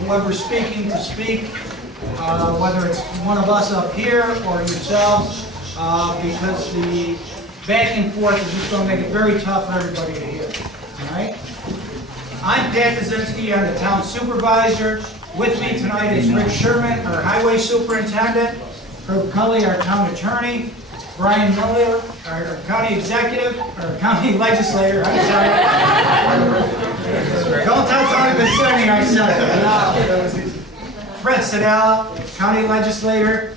whoever's speaking to speak, whether it's one of us up here or yourselves, because the back and forth is just going to make it very tough for everybody to hear. All right? I'm Pat Tyksinski, I'm the town supervisor. With me tonight is Rick Sherman, our highway superintendent, Herb Cully, our town attorney, Brian Miller, our county executive, or county legislator. I'm sorry. Don't tell Tony Vincenti I said it. Fred Sedell, county legislator.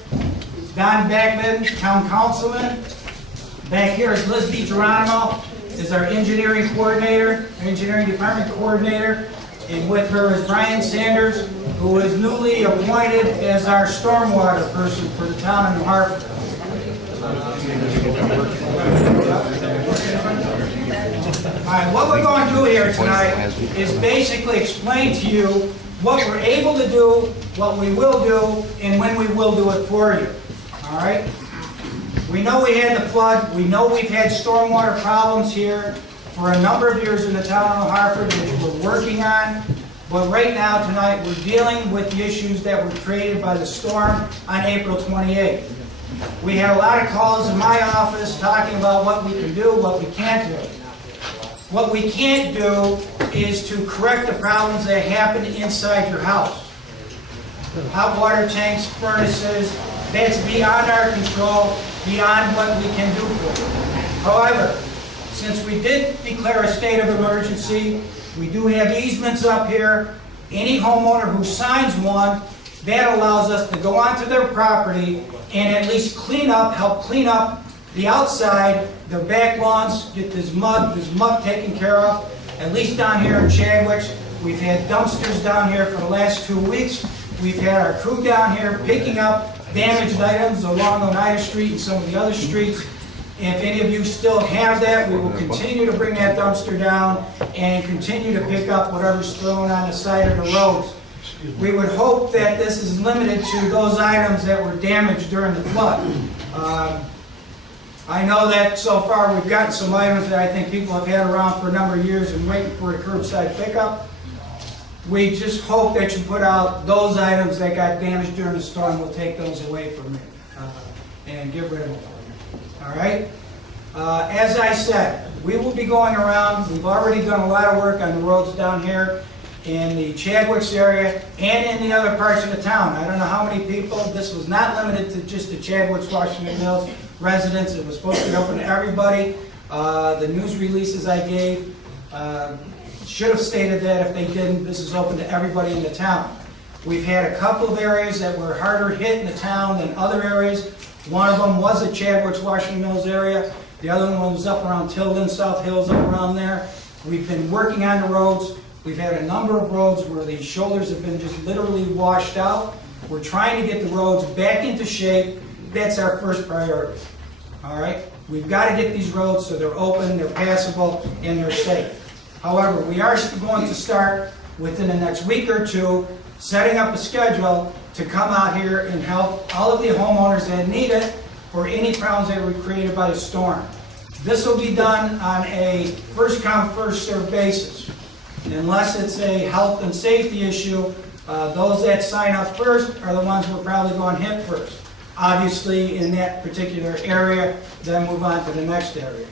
Don Backman, town councilman. Back here is Liz B. Geronimo, is our engineering coordinator, engineering department coordinator. And with her is Brian Sanders, who is newly appointed as our stormwater person for the town of Hartford. Alright, what we're going to do here tonight is basically explain to you what we're able to do, what we will do, and when we will do it for you. Alright? We know we had the flood, we know we've had stormwater problems here for a number of years in the town of Hartford, which we're working on. But right now, tonight, we're dealing with the issues that were created by the storm on April 28th. We had a lot of calls in my office talking about what we can do, what we can't do. What we can't do is to correct the problems that happen inside your house. Hot water tanks, furnaces, that's beyond our control, beyond what we can do for you. However, since we did declare a state of emergency, we do have easements up here. Any homeowner who signs one, that allows us to go onto their property and at least help clean up the outside, their back lawns, get this mud taken care of. At least down here in Chadwick, we've had dumpsters down here for the last 2 weeks. We've had our crew down here picking up damaged items along Oneida Street and some of the other streets. If any of you still have that, we will continue to bring that dumpster down and continue to pick up whatever's thrown on the side of the roads. We would hope that this is limited to those items that were damaged during the flood. I know that so far we've gotten some items that I think people have had around for a number of years and waiting for a curbside pickup. We just hope that you put out those items that got damaged during the storm. We'll take those away from you and get rid of them. All right? As I said, we will be going around. We've already done a lot of work on the roads down here in the Chadwicks area and in the other parts of the town. I don't know how many people. This was not limited to just the Chadwicks, Washington Mills residents. It was supposed to be open to everybody. The news releases I gave should have stated that. If they didn't, this is open to everybody in the town. We've had a couple of areas that were harder hit in the town than other areas. One of them was the Chadwicks, Washington Mills area. The other one was up around Tilden, South Hills, up around there. We've been working on the roads. We've had a number of roads where the shoulders have been just literally washed out. We're trying to get the roads back into shape. That's our first priority. All right? We've got to get these roads so they're open, they're passable, and they're safe. However, we are going to start within the next week or two setting up a schedule to come out here and help all of the homeowners that need it for any problems that were created by the storm. This will be done on a first-come, first-served basis. Unless it's a health and safety issue, those that sign up first are the ones we're probably going to hit first. Obviously, in that particular area, then move on to the next area.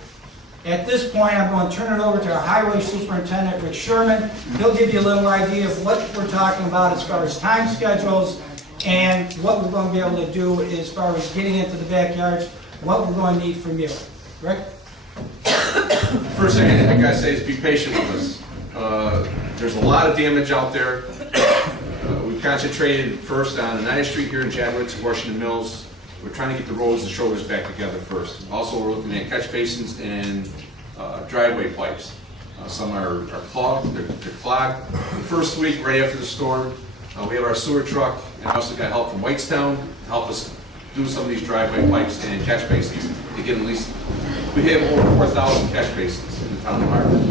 At this point, I'm going to turn it over to our highway superintendent, Rick Sherman. He'll give you a little idea of what we're talking about as far as time schedules and what we're going to be able to do as far as getting into the backyards, what we're going to need from you. Rick? First thing I gotta say is be patient with us. There's a lot of damage out there. We concentrated first on Oneida Street here in Chadwick, Washington Mills. We're trying to get the roads and shoulders back together first. Also, we're looking at catch basins and driveway pipes. Some are clogged, they're clogged. The first week, right after the storm, we have our sewer truck, and I also got help from Whitestown to help us do some of these driveway pipes and catch basins to get at least, we have over 4,000 catch basins in the town of Hartford.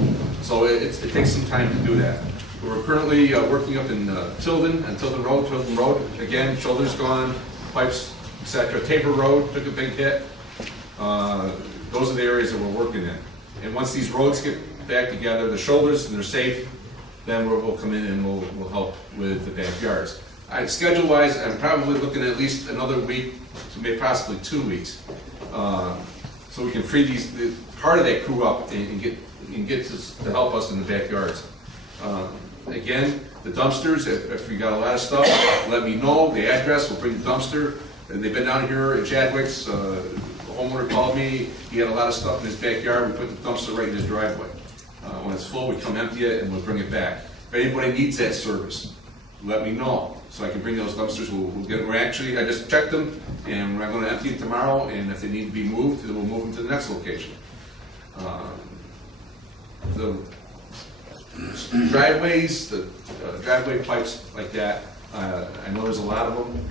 So it takes some time to do that. We're currently working up in Tilden Road. Again, shoulders gone, pipes, etc. Tabor Road took a big hit. Those are the areas that we're working in. And once these roads get back together, the shoulders, and they're safe, then we'll come in and we'll help with the backyards. Schedule-wise, I'm probably looking at least another week to maybe possibly 2 weeks, so we can free part of that crew up and get to help us in the backyards. Again, the dumpsters, if we got a lot of stuff, let me know, the address, we'll bring the dumpster. And they've been down here at Chadwick's, the homeowner called me, he had a lot of stuff in his backyard, we put the dumpster right in his driveway. When it's full, we come empty it and we'll bring it back. If anybody needs that service, let me know, so I can bring those dumpsters, I just checked them, and we're gonna empty them tomorrow, and if they need to be moved, then we'll move them to the next location. The driveways, the driveway pipes like that, I know there's a lot of them.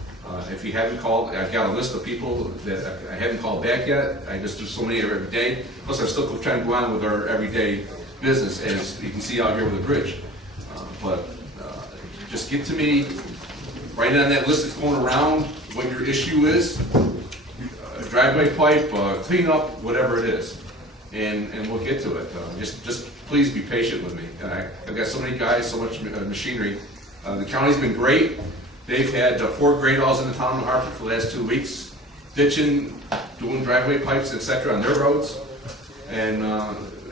If you haven't called, I've got a list of people that I haven't called back yet. There's so many every day. Plus, I'm still trying to go on with our everyday business, as you can see out here with the bridge. But just get to me, write on that list that's going around what your issue is, driveway pipe, cleanup, whatever it is, and we'll get to it. Just please be patient with me. I've got so many guys, so much machinery. The county's been great. They've had 4 grade alls in the town of Hartford for the last 2 weeks, ditching, doing driveway pipes, etc. on their roads, and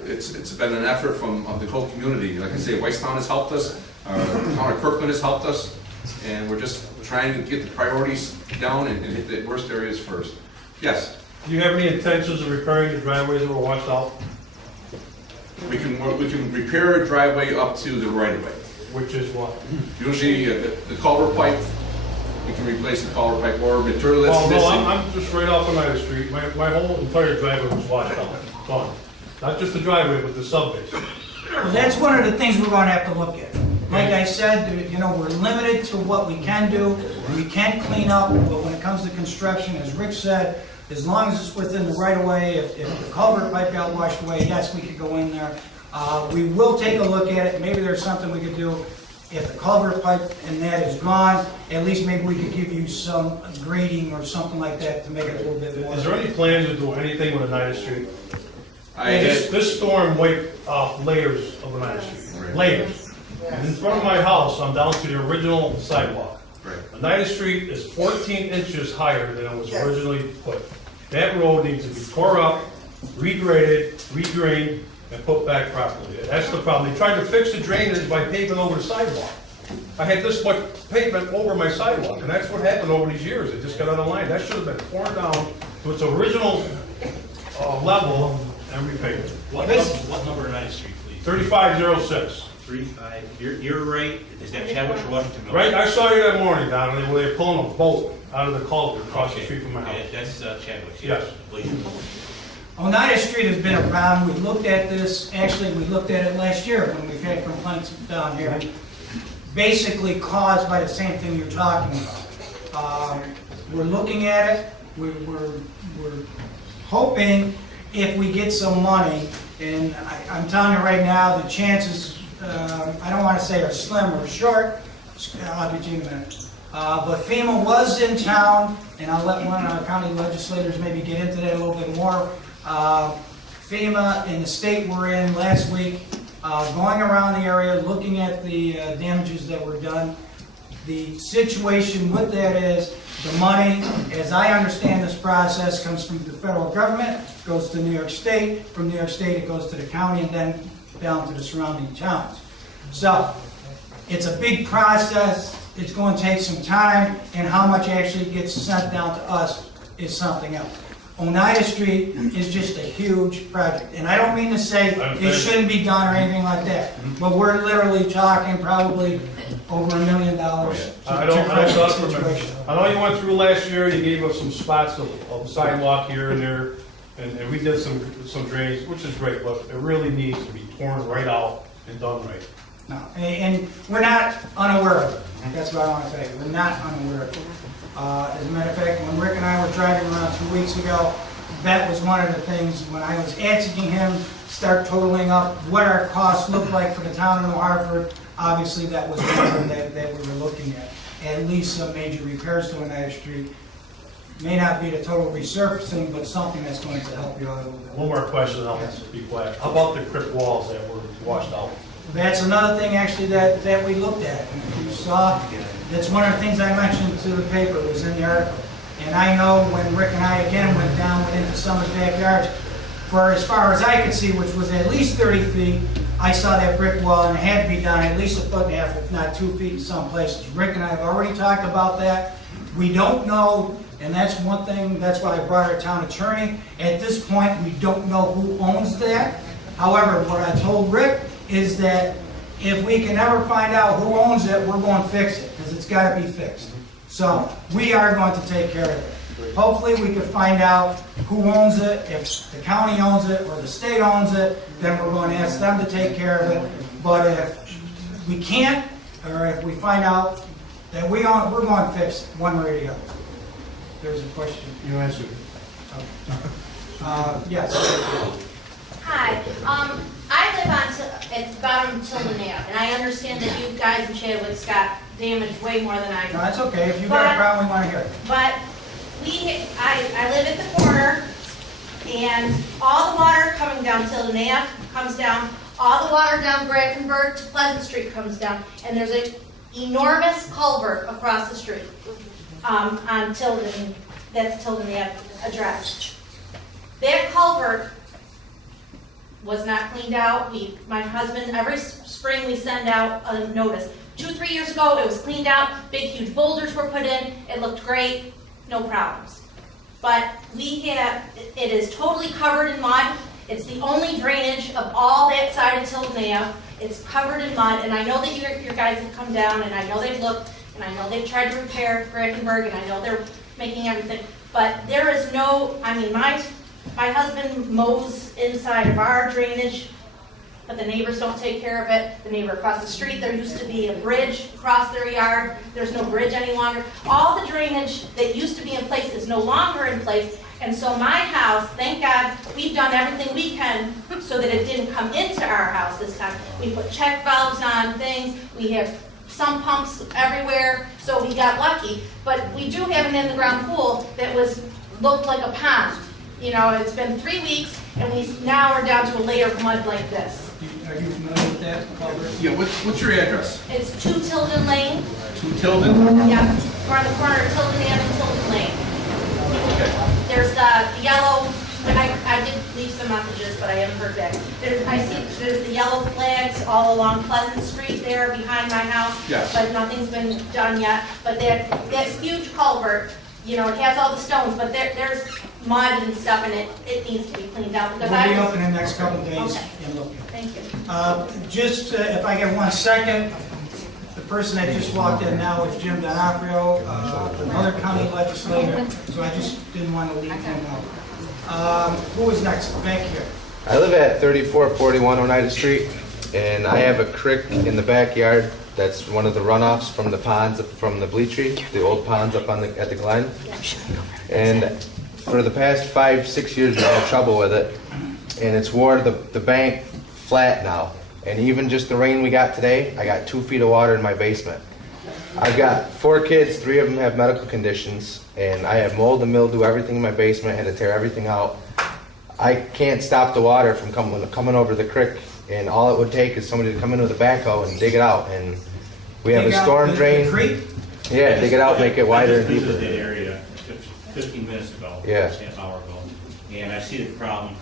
it's been an effort from the whole community. Like I say, Whitestown has helped us, the town of Kirkland has helped us, and we're just trying to get the priorities down and hit the worst areas first. Yes? Do you have any intentions of repairing the driveways that were washed out? We can repair a driveway up to the right of way. Which is what? Usually the culvert pipe, we can replace the culvert pipe or material that's missing. I'm just right off United Street. My whole entire driveway was washed out, gone. Not just the driveway, but the subbase. Well, that's one of the things we're gonna have to look at. Like I said, you know, we're limited to what we can do. We can clean up, but when it comes to construction, as Rick said, as long as it's within the right of way, if the culvert pipe got washed away, yes, we could go in there. We will take a look at it. Maybe there's something we could do. If the culvert pipe and that is gone, at least maybe we could give you some grading or something like that to make it a little bit more. Is there any plans to do anything with United Street? This This storm wiped off layers of United Street. Right. Layers. And in front of my house, I'm down to the original sidewalk. Right. United Street is 14 inches higher than it was originally put. That road needs to be tore up, regraded, redrained, and put back properly. That's the problem. They tried to fix the drainage by paving over the sidewalk. I had this much pavement over my sidewalk, and that's what happened over these years. It just got out of line. That should have been torn down to its original level and repaved. What number on United Street, please? 3506. 35, you're right, is that Chadwick or Washington Mill? Right, I saw you that morning, Donovan, where they were pulling a boat out of the culvert across the street from my house. That's Chadwick. Yes. Please. Oneida Street has been a problem. We looked at this, actually, we looked at it last year when we've had complaints down here, basically caused by the same thing you're talking about. We're looking at it. We're hoping if we get some money, and I'm telling you right now, the chances, I don't want to say are slim or short. I'll get you in a minute. But FEMA was in town, and I'll let one of our county legislators maybe get into that a little bit more. FEMA and the state were in last week, going around the area, looking at the damages that were done. The situation with that is the money, as I understand this process, comes from the federal government, goes to New York State. From New York State, it goes to the county and then down to the surrounding towns. So it's a big process. It's going to take some time, and how much actually gets sent down to us is something else. Oneida Street is just a huge project, and I don't mean to say it shouldn't be done or anything like that, but we're literally talking probably over $1 million. I know you went through last year, you gave us some spots of sidewalk here and there, and we did some drainage, which is great, but it really needs to be torn right out and done right. No, and we're not unaware of it. That's what I want to say. We're not unaware of it. As a matter of fact, when Rick and I were driving around 2 weeks ago, that was one of the things when I was asking him, start totaling up what our costs look like for the town of New Hartford. Obviously, that was one that we were looking at. At least some major repairs to Oneida Street. May not be the total resurfacing, but something that's going to help you out a little bit. One more question, and I'll be quiet. How about the crypt walls that were washed out? That's another thing actually that we looked at. If you saw, that's one of the things I mentioned to the paper, was in the article. And I know when Rick and I again went into someone's backyards, for as far as I could see, which was at least 30 feet, I saw that brick wall and it had to be done at least 1.5 feet, if not 2 feet in some places. Rick and I have already talked about that. We don't know, and that's one thing, that's why I brought our town attorney. At this point, we don't know who owns that. However, what I told Rick is that if we can ever find out who owns it, we're going to fix it, because it's got to be fixed. So we are going to take care of it. Hopefully we can find out who owns it. If the county owns it or the state owns it, then we're going to ask them to take care of it. But if we can't, or if we find out that we own it, we're going to fix it one way or the other. There's a question. You answered. Yes. Hi, I live on at the bottom of Tilden Ave, and I understand that you guys in Chadwick's got damaged way more than I do. No, that's okay. If you've got a problem, we want to hear it. But I live at the corner, and all the water coming down Tilden Ave comes down, all the water down Grafenberg to Pleasant Street comes down, and there's an enormous culvert across the street on Tilden, that's Tilden Ave address. That culvert was not cleaned out. My husband, every spring we send out a notice. 2-3 years ago, it was cleaned out, big huge boulders were put in, it looked great, no problems. But it is totally covered in mud. It's the only drainage of all that side of Tilden Ave. It's covered in mud, and I know that your guys have come down, and I know they've looked, and I know they've tried to repair Grafenberg, and I know they're making everything. But there is no, I mean, my husband mows inside of our drainage, but the neighbors don't take care of it. The neighbor across the street, there used to be a bridge across their yard. There's no bridge any longer. All the drainage that used to be in place is no longer in place. And so my house, thank God, we've done everything we can so that it didn't come into our house this time. We put check valves on things. We have sump pumps everywhere, so we got lucky. But we do have an in-the-ground pool that looked like a pond. You know, it's been 3 weeks, and we now are down to a layer of mud like this. Are you familiar with that culvert? Yeah, what's your address? It's 2 Tilden Lane. 2 Tilden? Yeah, we're on the corner of Tilden Ave and Tilden Lane. Okay. There's the yellow, I did leave some messages, but I haven't heard back. There's the yellow flags all along Pleasant Street there behind my house. Yes. But nothing's been done yet. But that huge culvert, you know, it has all the stones, but there's mud and stuff, and it needs to be cleaned out. Because We'll be open in the next couple of days Okay. and look at it. Thank you. Just, if I get 1 second, the person that just walked in now is Jim Donofrio, another county legislator, so I just didn't want to leave him out. Who is next? Back here. I live at 3441 Oneida Street, and I have a creek in the backyard that's one of the runoffs from the ponds from the bleachery, the old ponds up at the Glen. And for the past 5-6 years, we've had trouble with it, and it's wore the bank flat now. And even just the rain we got today, I got 2 feet of water in my basement. I've got 4 kids, 3 of them have medical conditions, and I have mold and mildew, everything in my basement, had to tear everything out. I can't stop the water from coming over the creek, and all it would take is somebody to come in with a backhoe and dig it out. And we have Dig a out storm the drain. creek? Yeah, dig it out, make it wider and I just visited deeper. that area 15 minutes ago. Yeah. Half hour ago. And I see the problem.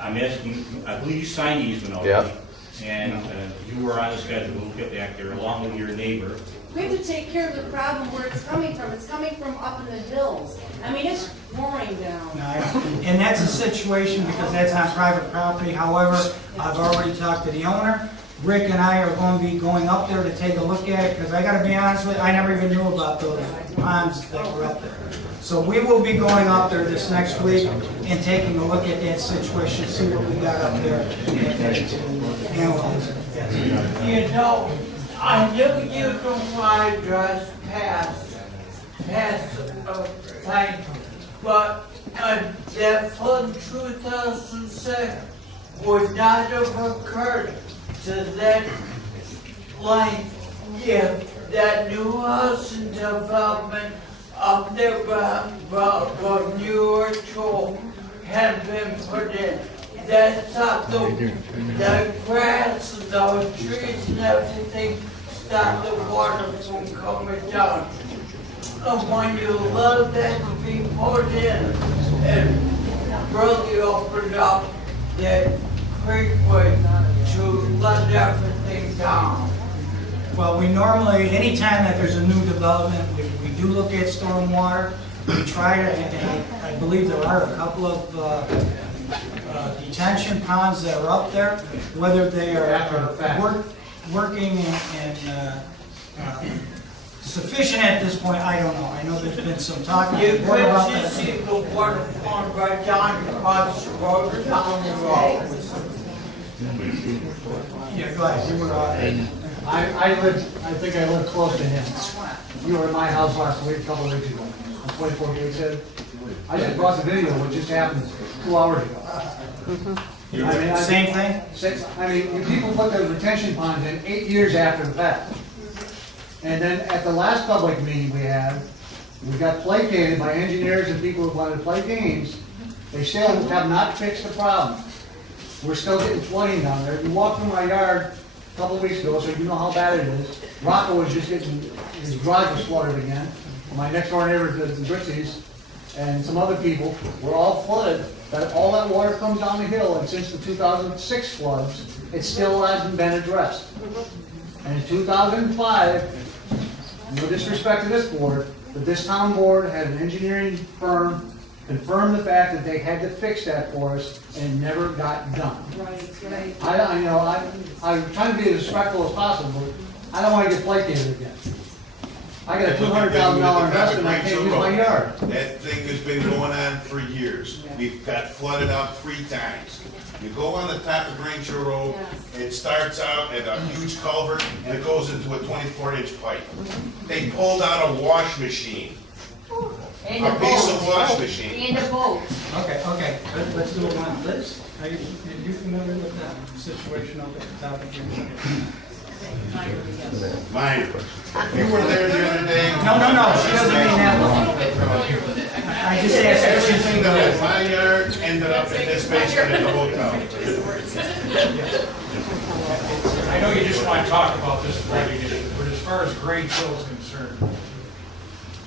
I'm asking, I believe you signed the easement already. Yep. And you were on the schedule, we'll get back there along with your neighbor. We have to take care of the problem where it's coming from. It's coming from up in the hills. I mean, it's pouring down. No, and that's a situation because that's on private property. However, I've already talked to the owner. Rick and I are going to be going up there to take a look at it, because I got to be honest with you, I never even knew about those ponds that were up there. So we will be going up there this next week and taking a look at that situation, see what we got up there, and analyze it. Yes. You know, I knew you can fly just past a thing, but that flood 2006 would not have occurred to that length if that new housing development up there from New York had been put in. that's up the grass, the trees and everything, stop the water from coming down. And when you let that be put in, and really opened up that creekway to let everything down. Well, we normally, anytime that there's a new development, we do look at stormwater. We try to, and I believe there are a couple of detention ponds that are up there, whether they are working and sufficient at this point, I don't know. I know there's been some talk. You What about could that? see the water pond right down across the road, down the road. Yeah, go ahead. You were, I think I lived close to him. You were at my house last week, a couple of weeks ago, on 24 Gateshead. I just brought the video, what just happened 2 hours ago. same thing? I mean, you people put those retention ponds in 8 years after the fact. And then at the last public meeting we had, we got placated by engineers and people who wanted to play games. They still have not fixed the problem. We're still getting flooding down there. You walk through my yard a couple of weeks ago, so you know how bad it is. Rocco was just getting, his garage was flooded again. My next door neighbor, the Brixies, and some other people were all flooded. That all that water comes down the hill, and since the 2006 floods, it still hasn't been addressed. And in 2005, no disrespect to this board, but this town board had an engineering firm confirm the fact that they had to fix that for us, and it never got done. Right. I'm trying to be as respectful as possible, but I don't want to get placated again. I got a $200,000 investment, I can't use my yard. That thing has been going on for years. We've got flooded out 3 times. You go on the top of Granger Road, it starts out at a huge culvert, and it goes into a 24-inch pipe. They pulled out a wash machine, And a piece of wash machine. And a boat. Okay. Let's do it one. Liz, are you familiar with that situation up at the top of your? Mine. You were there the other day. No, she doesn't mean that one. I just asked if she's Everything that was my yard ended up in this basement in the hotel. I know you just want to talk about this flooding issue, but as far as Grange Hill is concerned,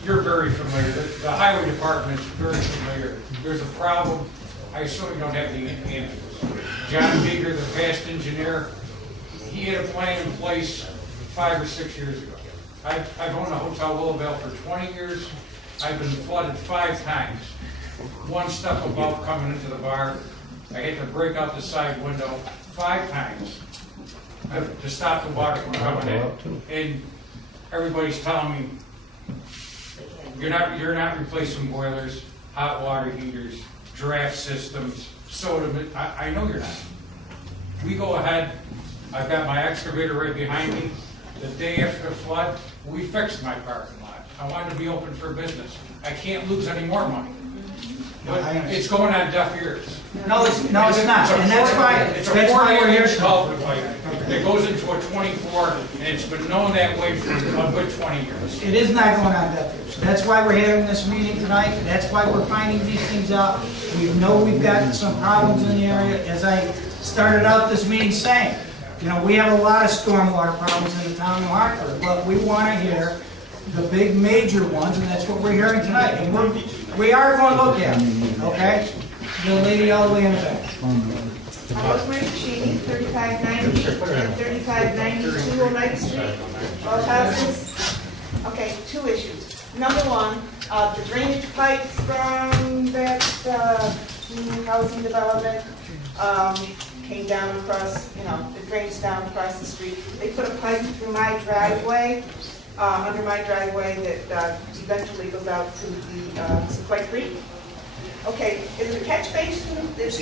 you're very familiar. The highway department is very familiar. There's a problem. I assume you don't have the answers. John Meager, the past engineer, he had a plan in place 5 or 6 years ago. I've owned a Hotel Willowvale for 20 years. I've been flooded 5 times. One step above coming into the bar. I had to break out the side window 5 times to stop the water from coming in. And everybody's telling me, you're not replacing boilers, hot water heaters, draft systems, soda. I know you're not. We go ahead. I've got my excavator right behind me. The day after the flood, we fixed my parking lot. I wanted to be open for business. I can't lose any more money. But it's going on deaf ears. No, it's not, and that's why we're here. Culvert pipe that goes into a 24, and it's been known that way for a good 20 years. It is not going on deaf ears. That's why we're having this meeting tonight. That's why we're finding these things out. We know we've got some problems in the area. As I started out this meeting saying, we have a lot of stormwater problems in the town of Hartford, but we want to hear the big major ones, and that's what we're hearing tonight. And we are going to look at them, okay? The lady all the way in the back. Rosemary Cheney, 3590 and 3592 Oneida Street, both houses. Okay, 2 issues. Number 1, the drainage pipes from that new housing development came down across, the drains down across the street. They put a pipe through my driveway, under my driveway that eventually goes out to the White Creek. Okay, is it a catch basin? There's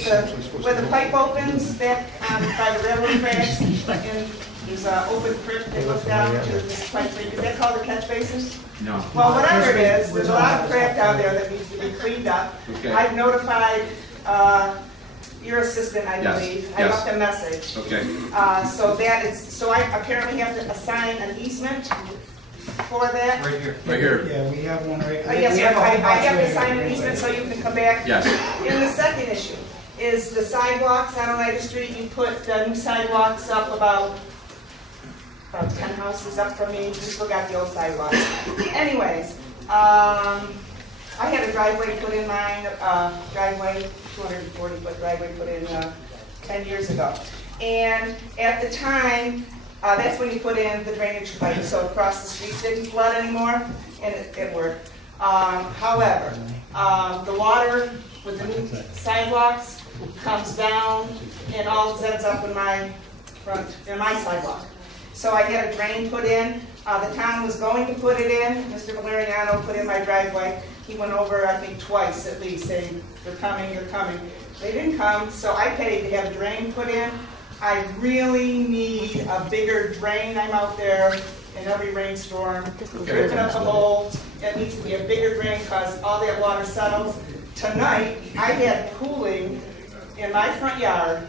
where the pipe opens back by the railroad tracks, and there's an open creek that goes down to this White Creek. Is that called a catch basin? No. Well, whatever it is, there's a lot of crap down there that needs to be cleaned up. Okay. I've notified your assistant, I Yes, believe. I yes. left a message. Okay. So I apparently have to assign an easement for that. Right here. Right here. Yeah, we have one right. Yes, we have a whole I bunch have right to sign here. an easement so you can come back. Yes. In the second issue, is the sidewalks on Oneida Street. You put the new sidewalks up about 10 houses up from me. We still got the old sidewalks. Anyways, I had a driveway put in mine, 240-foot driveway put in 10 years ago. And at the time, that's when you put in the drainage pipe, so across the street didn't flood anymore, and it worked. However, the water with the new sidewalks comes down and all ends up in my sidewalk. So I had a drain put in. The town was going to put it in. Mr. Valeriano put in my driveway. He went over, I think, twice at least, saying, "They're coming, they're coming." They didn't come, so I paid to have a drain put in. I really need a bigger drain. I'm out there in every rainstorm, ripping up the holes. It needs to be a bigger drain because all that water settles. Tonight, I had pooling in my front yard,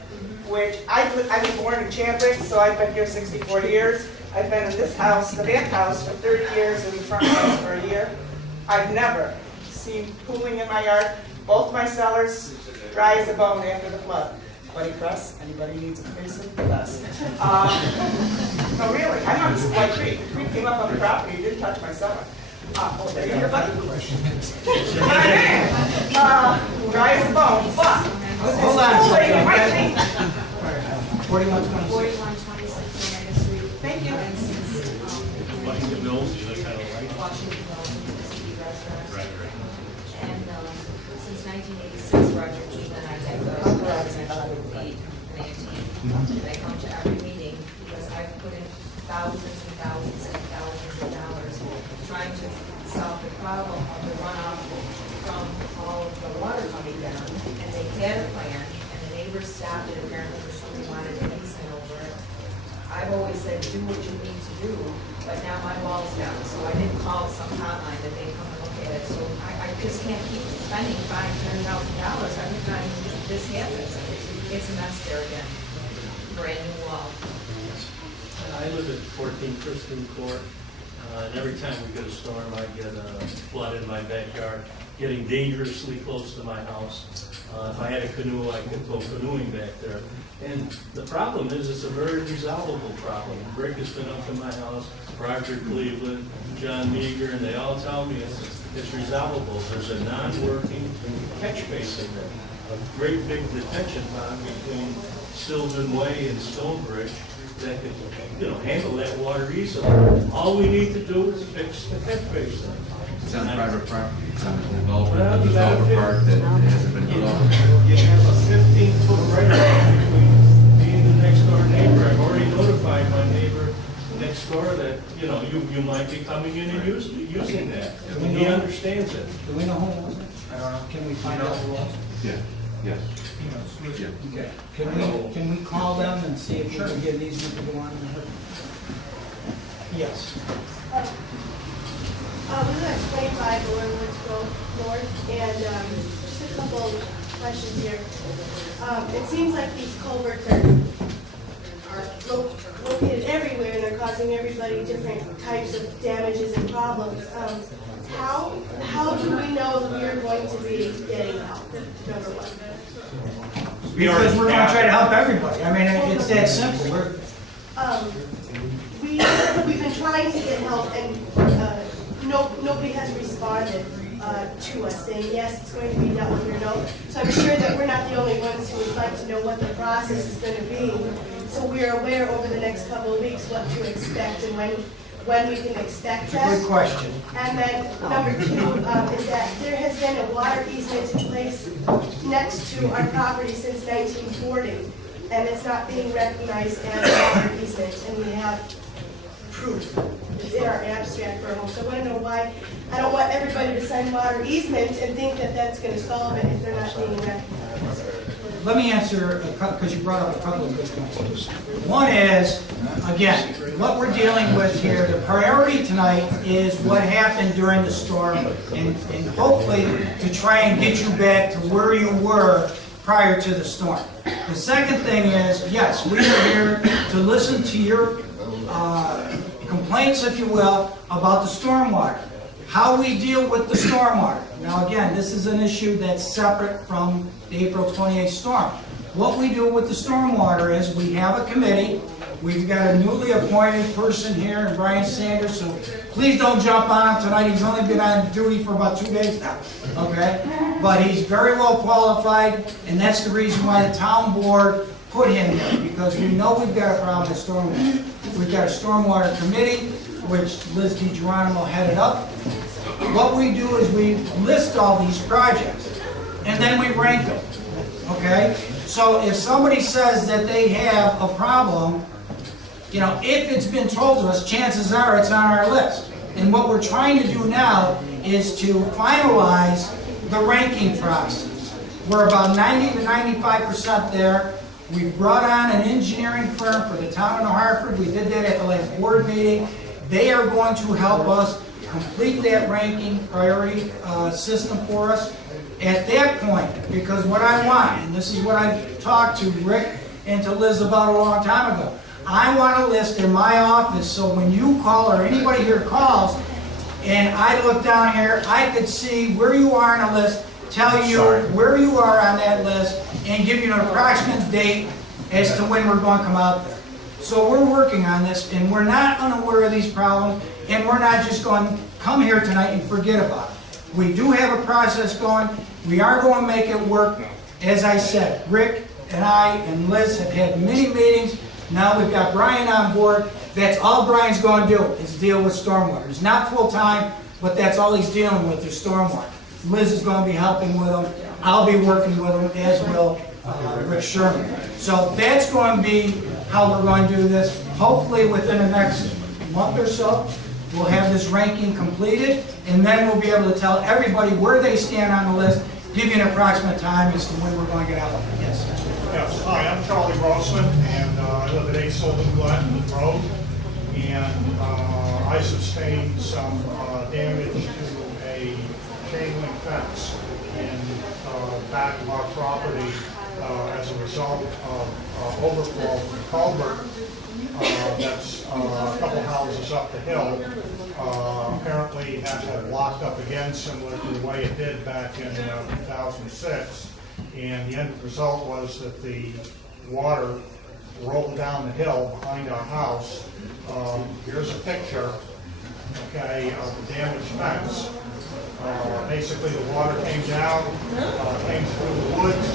which I was born in Chadwick, so I've been here 64 years. I've been in this house, the back house, for 30 years, and the front house for a year. I've never seen pooling in my yard. Both my cellars dry as a bone after the flood. Buddy Press, anybody needs a basin? Press. No, really, I'm on the White Creek. The creek came up on the property, didn't touch my cellar. Oh, there you go, buddy. Dry as a bone, but. Hold on a second, okay? 4126. 4126 Oneida Street. Thank you. And since, Washington Mills, you look kind of right. Washington Mills, Mississippi restaurant. Right, right. And since 1986, Roger King and I have the residential lead planting. And I come to every meeting because I've put in thousands and thousands and thousands of dollars trying to solve the problem of the runoff from all of the water coming down. And they had a plan, and the neighbors stopped it apparently because somebody wanted an easement over it. I've always said, do what you need to do, but now my wall's down, so I didn't call some hotline that they come and look at it. So I just can't keep spending $5,000 to $10,000 every time this happens. It's a mess there again. Brand new wall. I live at 14 Kristen Court, and every time we get a storm, I get a flood in my backyard, getting dangerously close to my house. If I had a canoe, I could go canoeing back there. And the problem is, it's a very resolvable problem. Rick has been up to my house, Roger Cleveland, John Meager, and they all tell me it's resolvable. There's a non-working catch basin there, a great big detention pond between Sylvan Way and Stonebridge that could, handle that water easily. All we need to do is fix the catch basin. It's on private property, it's on the developer part that hasn't been developed. You have a 15-foot right between me and the next door neighbor. I've already notified my neighbor next door that, you might be coming in and using that. And he understands it. Do we know who it was? I don't know. Can we find out who it was? Yeah, yes. Okay. Can we call them and see if we can get these people to go on? Yes. We live at 25 Woods Road North, and just a couple questions here. It seems like these culverts are located everywhere, and they're causing everybody different types of damages and problems. How do we know that we are going to be getting help, number one? Because we're going to try to help everybody. I mean, it's that simple. We've been trying to get help, and nobody has responded to us saying, yes, it's going to be dealt with or no. So I'm sure that we're not the only ones who would like to know what the process is going to be. So we are aware over the next couple of weeks what to expect and when we can expect that. Good question. And then number two is that there has been a water easement in place next to our property since 1940, and it's not being recognized as a water easement, and we have proof. It's in our abstract for a home. So I want to know why. I don't want everybody to sign water easements and think that that's going to solve it if they're not being recognized. Let me answer, because you brought up a couple of good points. One is, again, what we're dealing with here, the priority tonight is what happened during the storm, and hopefully to try and get you back to where you were prior to the storm. The second thing is, yes, we are here to listen to your complaints, if you will, about the stormwater. How we deal with the stormwater. Now again, this is an issue that's separate from the April 28th storm. What we do with the stormwater is we have a committee. We've got a newly appointed person here, Brian Sanders, so please don't jump on him tonight. He's only been on duty for about 2 days now, okay? But he's very well qualified, and that's the reason why the town board put him there, because we know we've got a problem with stormwater. We've got a stormwater committee, which Liz DiGeronimo headed up. What we do is we list all these projects, and then we rank them, okay? So if somebody says that they have a problem, you know, if it's been told to us, chances are it's on our list. And what we're trying to do now is to finalize the ranking process. We're about 90 to 95% there. We brought on an engineering firm for the town of Hartford. We did that at the last board meeting. They are going to help us complete that ranking priority system for us. At that point, because what I want, and this is what I've talked to Rick and to Liz about a long time ago, I want a list in my office so when you call or anybody here calls and I look down here, I could see where you are on a list, tell you where you are on that list, and give you an approximate date as to when we're going to come out there. So we're working on this, and we're not unaware of these problems, and we're not just going to come here tonight and forget about it. We do have a process going. We are going to make it work. As I said, Rick and I and Liz have had many meetings. Now we've got Brian on board. That's all Brian's going to do is deal with stormwater. It's not full-time, but that's all he's dealing with is stormwater. Liz is going to be helping with him. I'll be working with him, as will Rick Sherman. So that's going to be how we're going to do this. Hopefully within the next month or so, we'll have this ranking completed, and then we'll be able to tell everybody where they stand on the list, give you an approximate time as to when we're going to get out. Yes. Yes, hi, I'm Charlie Grossman, and I live at 8 Sylvan Glen Road, and I sustained some damage to a chain link fence in back of our property as a result of overflow from the culvert that's a couple houses up the hill. Apparently had blocked up again, similar to the way it did back in 2006. And the end result was that the water rolled down the hill behind our house. Here's a picture, okay, of the damaged fence. Basically, the water came down, came through the woods,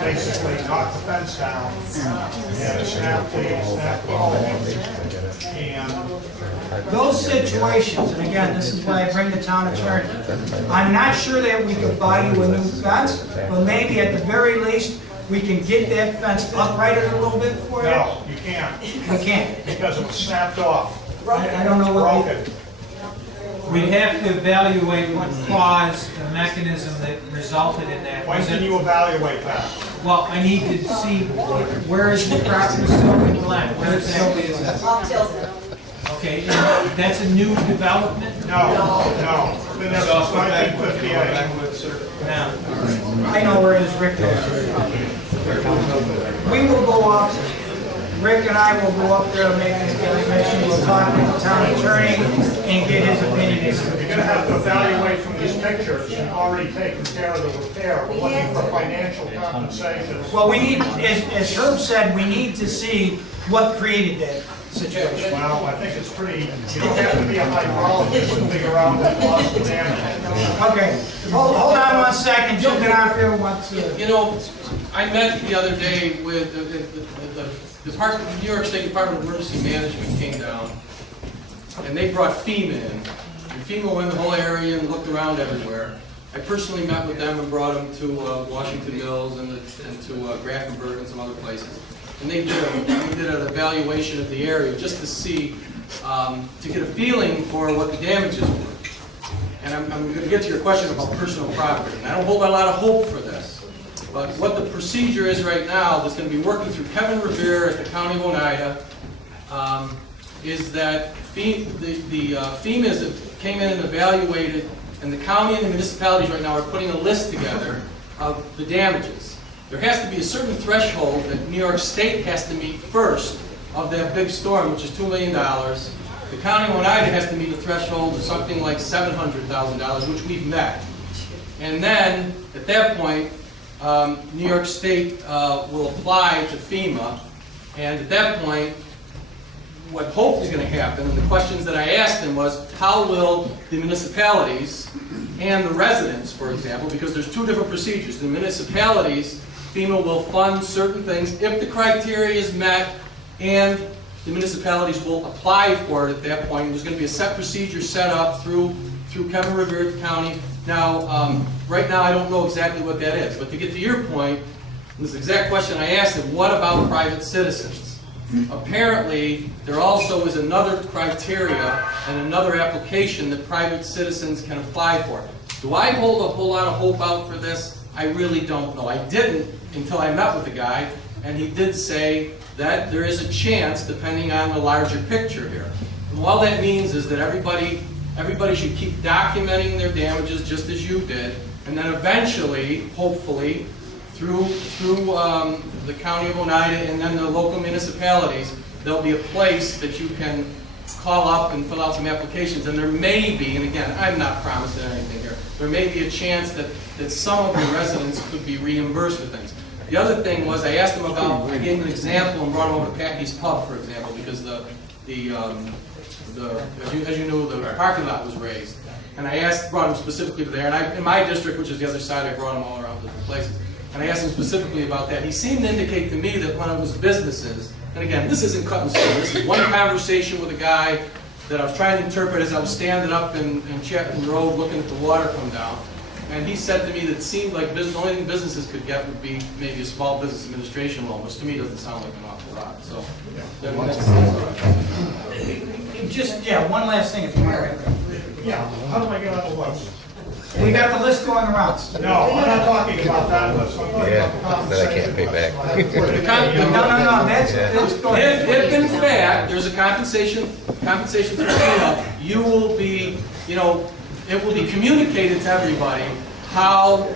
basically knocked the fence down, and snapped the hole. And those situations, and again, this is why I bring the town attorney. I'm not sure that we could buy you a new fence, but maybe at the very least, we can get that fence uprighted a little bit for you. no, you can't, We can't. because it was snapped off, I don't know what we... broken. We'd have to evaluate what caused the mechanism that resulted in that. When can you evaluate that? Well, I need to see where is the property Sylvan Glen? Where exactly is it? Off Tilton. Okay, and that's a new development? No. It's been there since 1958. Now, I know where it is, Rick. We will go up, Rick and I will go up there and make this evaluation. We'll talk to the town attorney and get his opinion. You're gonna have to evaluate from these pictures. You've already taken care of the repair. We're looking for financial compensation. Well, we need, as Herb said, we need to see what created that situation. Well, I think it's pretty, you don't have to be a hydrologist to figure out what caused the damage. Okay, hold on 1 second, Joe Donovan wants to... You know, I met the other day with the New York State Department of Emergency Management came down, and they brought FEMA in. And FEMA went the whole area and looked around everywhere. I personally met with them and brought them to Washington Mills and to Grafenberg and some other places. And they did an evaluation of the area just to see, to get a feeling for what the damages were. And I'm going to get to your question about personal property. And I don't hold a lot of hope for this. But what the procedure is right now, that's going to be working through Kevin Revere at the County of Oneida, is that FEMA came in and evaluated, and the county and the municipalities right now are putting a list together of the damages. There has to be a certain threshold that New York State has to meet first of that big storm, which is $2 million. The county of Oneida has to meet a threshold of something like $700,000, which we've met. And then, at that point, New York State will apply to FEMA, and at that point, what hopefully is going to happen, and the questions that I asked him was, how will the municipalities and the residents, for example, because there's two different procedures. The municipalities, FEMA will fund certain things if the criteria is met, and the municipalities will apply for it at that point. There's going to be a set procedure set up through Kevin Revere County. Now, right now I don't know exactly what that is, but to get to your point, this exact question I asked him, what about private citizens? Apparently, there also is another criteria and another application that private citizens can apply for. Do I hold a whole lot of hope out for this? I really don't know. I didn't until I met with the guy, and he did say that there is a chance, depending on the larger picture here. And all that means is that everybody should keep documenting their damages just as you did, and then eventually, hopefully, through the county of Oneida and then the local municipalities, there'll be a place that you can call up and fill out some applications. And there may be, and again, I'm not promising anything here, there may be a chance that some of the residents could be reimbursed for things. The other thing was, I asked him about, I gave him an example and brought him over to Packy's Pub, for example, because as you know, the parking lot was raised. And I brought him specifically there, and in my district, which is the other side, I brought him all around different places. And I asked him specifically about that. He seemed to indicate to me that one of his businesses, and again, this isn't cut and sew, this is one conversation with a guy that I was trying to interpret as I was standing up in Chapman Road looking at the water come down. And he said to me that it seemed like the only thing businesses could get would be maybe a small business administration loan, which to me doesn't sound like an awful lot. So, one last thing if you want. Yeah, how do I get on the list? We got the list going around. No, I'm not talking about that list, I'm talking about the That I compensation. can't pay back. No, that's going. If in fact there's a compensation through FEMA, you will be, it will be communicated to everybody how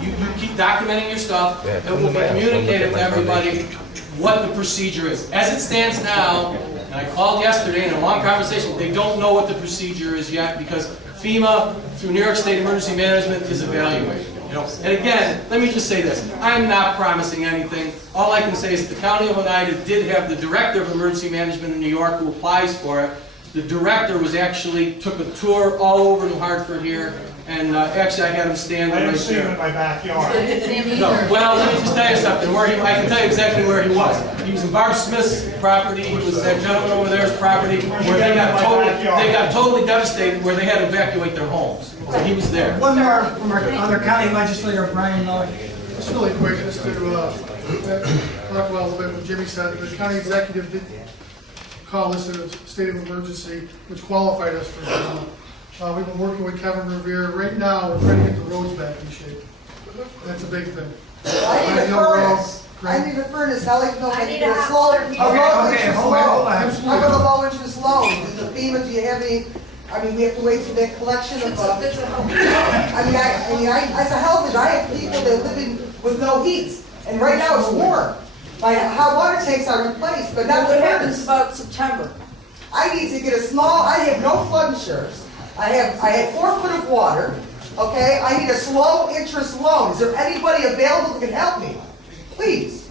you keep documenting your stuff. Yeah, It will be communicated to everybody what the procedure is. As it stands now, and I called yesterday in a long conversation, they don't know what the procedure is yet because FEMA, through New York State Emergency Management, is evaluating. And again, let me just say this. I'm not promising anything. All I can say is the County of Oneida did have the Director of Emergency Management in New York who applies for it. The director took a tour all over New Hartford here, and actually I had him stand I right didn't see him in there. my backyard. No, well, let me just tell you something. I can tell you exactly where he was. He was in Barb Smith's property. He was that gentleman over there's property where they got totally devastated, where they had to evacuate their homes. So he was there. One more from our other county legislator, Brian Miller. Just really quick, just to talk about a little bit what Jimmy said. The county executive did call this a state of emergency, which qualified us for FEMA. We've been working with Kevin Revere. Right now, we're trying to get the roads back in shape. That's a big thing. I need a furnace. I need a furnace. I like to know if I can get a slow, hold on. I'm gonna low interest loan. Does the FEMA, do you have any? I mean, we have to wait for that collection of. As a health issue, I have people that live with no heat, and right now it's warm. My hot water tanks are replaced, but not the furnace. About September. I need to get a small. I have no flood insurance. I have 4 foot of water. Okay, I need a slow interest loan. Is there anybody available that can help me? Please.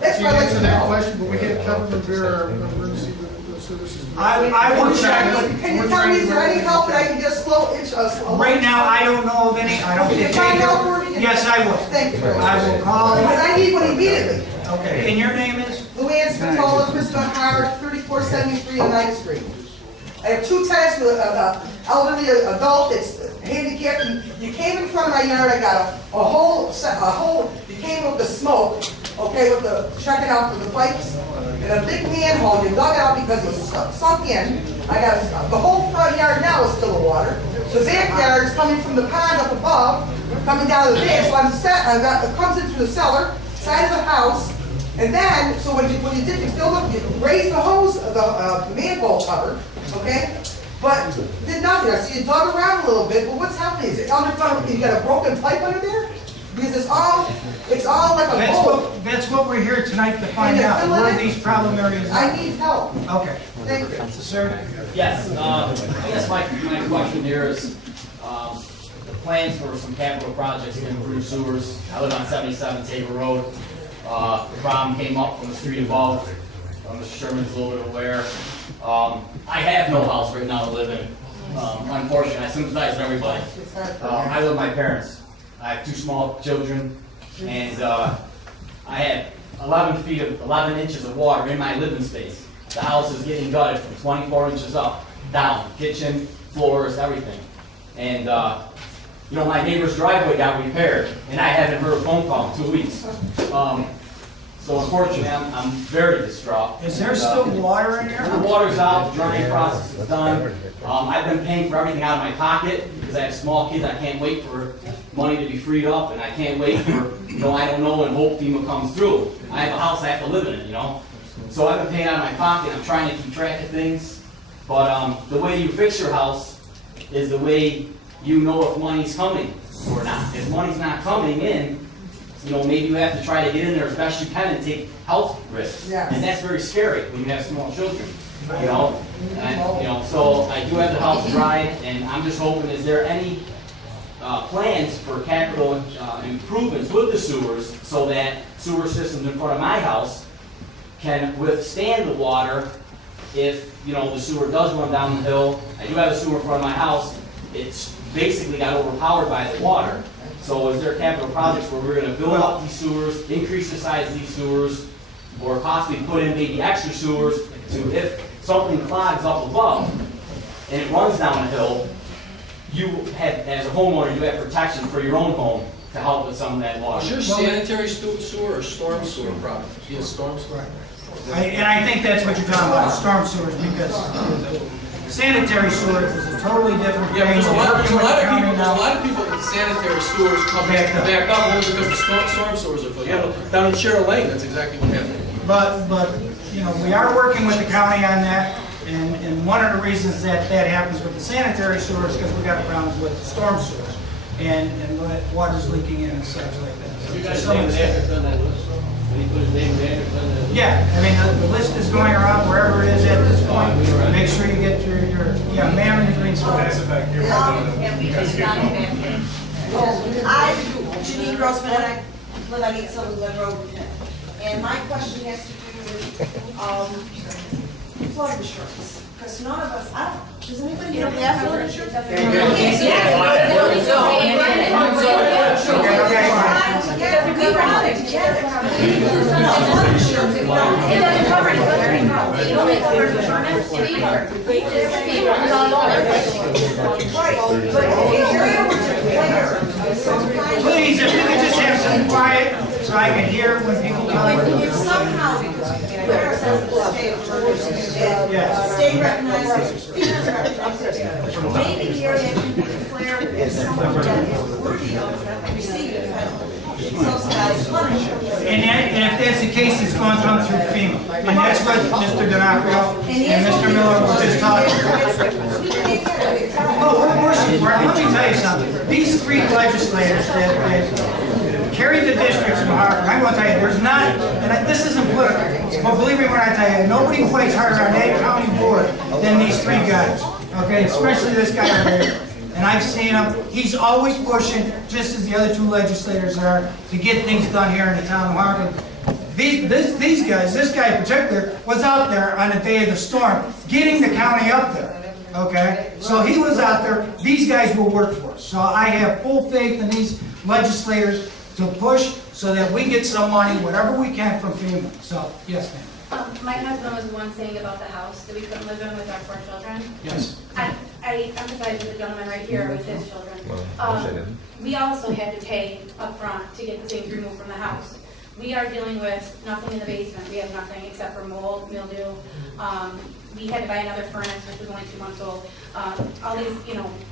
That's You what I'd like answered to that know. question, but we get Kevin Revere, our emergency services. I will check. Can you tell me, is there any help that I can get a slow interest? Right now, I don't know of any. I don't Can you think find they out do. for me? Yes, I will. Thank you very much. I will call. Because I need one immediately. Okay, and your name is? Luann Spatola, Kristen Howard, 3473 on 9th Street. I have 2 tenants with an elderly adult that's handicapped, and you came in front of my yard, I got a whole, you came with the smoke, okay, with the, checking out for the pipes, and a big manhole, you dug out because it was sunk in. I got, the whole front yard now is full of water. The backyard is coming from the pond up above, coming down to the bank, so it comes into the cellar, side of the house, and then, so when you did, you filled up, you raised the hose, the manhole cover, okay? But did nothing. I see you dug around a little bit, but what's happening? Is it underground? You got a broken pipe under there? Because it's all like a bowl. That's what we're here tonight to find Can you out. fill it Where in? these problem areas are. I need help. Okay. Thank you. Sir? Yes, I guess my question here is, the plans for some capital projects to improve sewers. I live on 77 Tabor Road. The problem came up from the street above. Mr. Sherman's a little bit aware. I have no house right now to live in. Unfortunately, I sympathize with everybody. I live with my parents. I have 2 small children, and I have 11 inches of water in my living space. The house is getting gutted from 24 inches up, down, kitchen, floors, everything. And, my neighbor's driveway got repaired, and I haven't heard a phone call in 2 weeks. So unfortunately, I'm very distraught. Is there still water in there? The water's out, the drying process is done. I've been paying for everything out of my pocket, because I have small kids. I can't wait for money to be freed up, and I can't wait for, I don't know, and hope FEMA comes through. I have a house I have to live in, So I've been paying out of my pocket. I'm trying to keep track of things. But the way you fix your house is the way you know if money's coming or not. If money's not coming in, maybe you have to try to get in there as best you can and take health risks. Yes. And that's very scary when you have small children, And, so I do have the house dry, and I'm just hoping, is there any plans for capital improvements with the sewers so that sewer systems in front of my house can withstand the water if, the sewer does run down the hill. I do have a sewer in front of my house. It's basically got overpowered by the water. So is there capital projects where we're going to build up these sewers, increase the size of these sewers, or possibly put in maybe extra sewers to, if something clogs up above and it runs down a hill, you have, as a homeowner, you have protection for your own home to help with some of that water. Is your sanitary sewer or storm sewer problem? Is it storm sewer? And I think that's what you're talking about, storm sewers, because sanitary sewer is a totally different thing. Yeah, there's a lot of people that sanitary sewers come back up only because the storm sewers are full. Yeah, down in Cheryl Lane, that's exactly what happened. But we are working with the county on that, and one of the reasons that happens with the sanitary sewers is because we got problems with the storm sewers, and water's leaking in and such like that. You guys name the address on that list? Did he put his name and address on that list? Yeah, the list is going around wherever it is at this point. Make sure you get your man in the green spot. And we just got it back in. I'm Janine Grossman, and I live on 8 Silverwood Road. And my question has to do with flood insurance. Because none of us, does anybody here have flood insurance? It doesn't cover it, it only covers insurance, FEMA. Please, if we could just have some quiet, so I can hear when people talk. If somehow, because where says the state of emergency, state recognizes, FEMA's recognizes, maybe the area can be declared as someone that is worthy of receiving subsidized flood insurance. And if that's the case, it's going to come through FEMA. And that's what Mr. Donovan and Mr. Miller was just talking about. Oh, worship, let me tell you something. These 3 legislators that carry the districts in Hartford, I'm going to tell you, there's not, and this isn't political, but believe me when I tell you, nobody fights harder on that county board than these 3 guys, okay? Especially this guy over here. And I've seen him, he's always pushing, just as the other 2 legislators are, to get things done here in the town of Hartford. These guys, this guy in particular, was out there on the day of the storm, getting the county up there, okay? So he was out there, these guys will work for us. So I have full faith in these legislators to push so that we get some money, whatever we can from FEMA. So, yes, ma'am. My husband was the one saying about the house that we couldn't live in with our 4 children. Yes. I empathize with the gentleman right here with his children. We also had to pay up front to get the things removed from the house. We are dealing with nothing in the basement. We have nothing except for mold, mildew. We had to buy another furnace, which was only 2 months old. All these,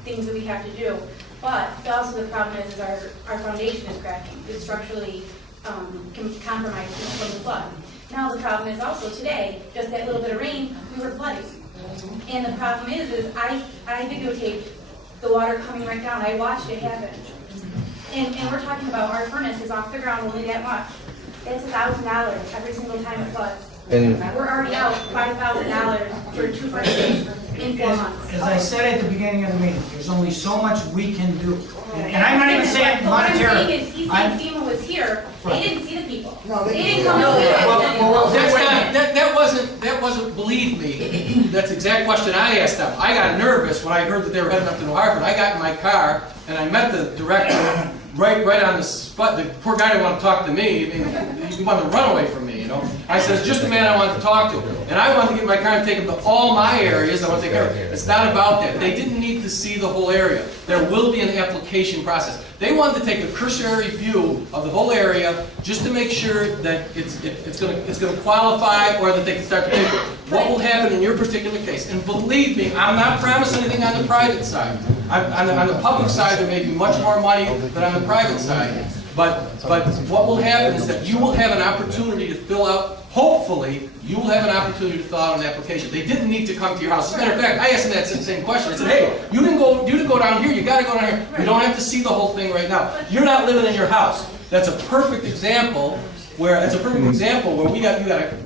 things that we have to do. But also the problem is our foundation is cracking. It's structurally compromised from the flood. Now the problem is also today, just that little bit of rain, we were flooding. And the problem is I videotaped the water coming right down. I watched it happen. And we're talking about our furnace is off the ground only that much. That's $1,000 every single time it floods. And we're already out $5,000 for 2 furnaces. in 4 months. As I said at the beginning of the meeting, there's only so much we can do. And I'm not even saying But what I'm saying monetary. is, he's saying FEMA was here, they didn't see the people. No, They they didn't didn't. come and see us. That wasn't, believe me, that's the exact question I asked them. I got nervous when I heard that they were heading up to New Hartford. I got in my car and I met the director right on the spot. The poor guy didn't want to talk to me. I mean, he wanted to run away from me, you know. I said, it's just the man I wanted to talk to. And I wanted to get in my car and take him to all my areas I want to take care of. It's not about that. They didn't need to see the whole area. There will be an application process. They wanted to take a cursory view of the whole area just to make sure that it's going to qualify or that they can start to pay for it. What will happen in your particular case? And believe me, I'm not promising anything on the private side. On the public side, there may be much more money than on the private side. But what will happen is that you will have an opportunity to fill out, hopefully, you will have an opportunity to fill out an application. They didn't need to come to your house. As a matter of fact, I asked them that same question. I said, hey, you didn't go down here, you gotta go down here. You don't have to see the whole thing right now. You're not living in your house. That's a perfect example where you gotta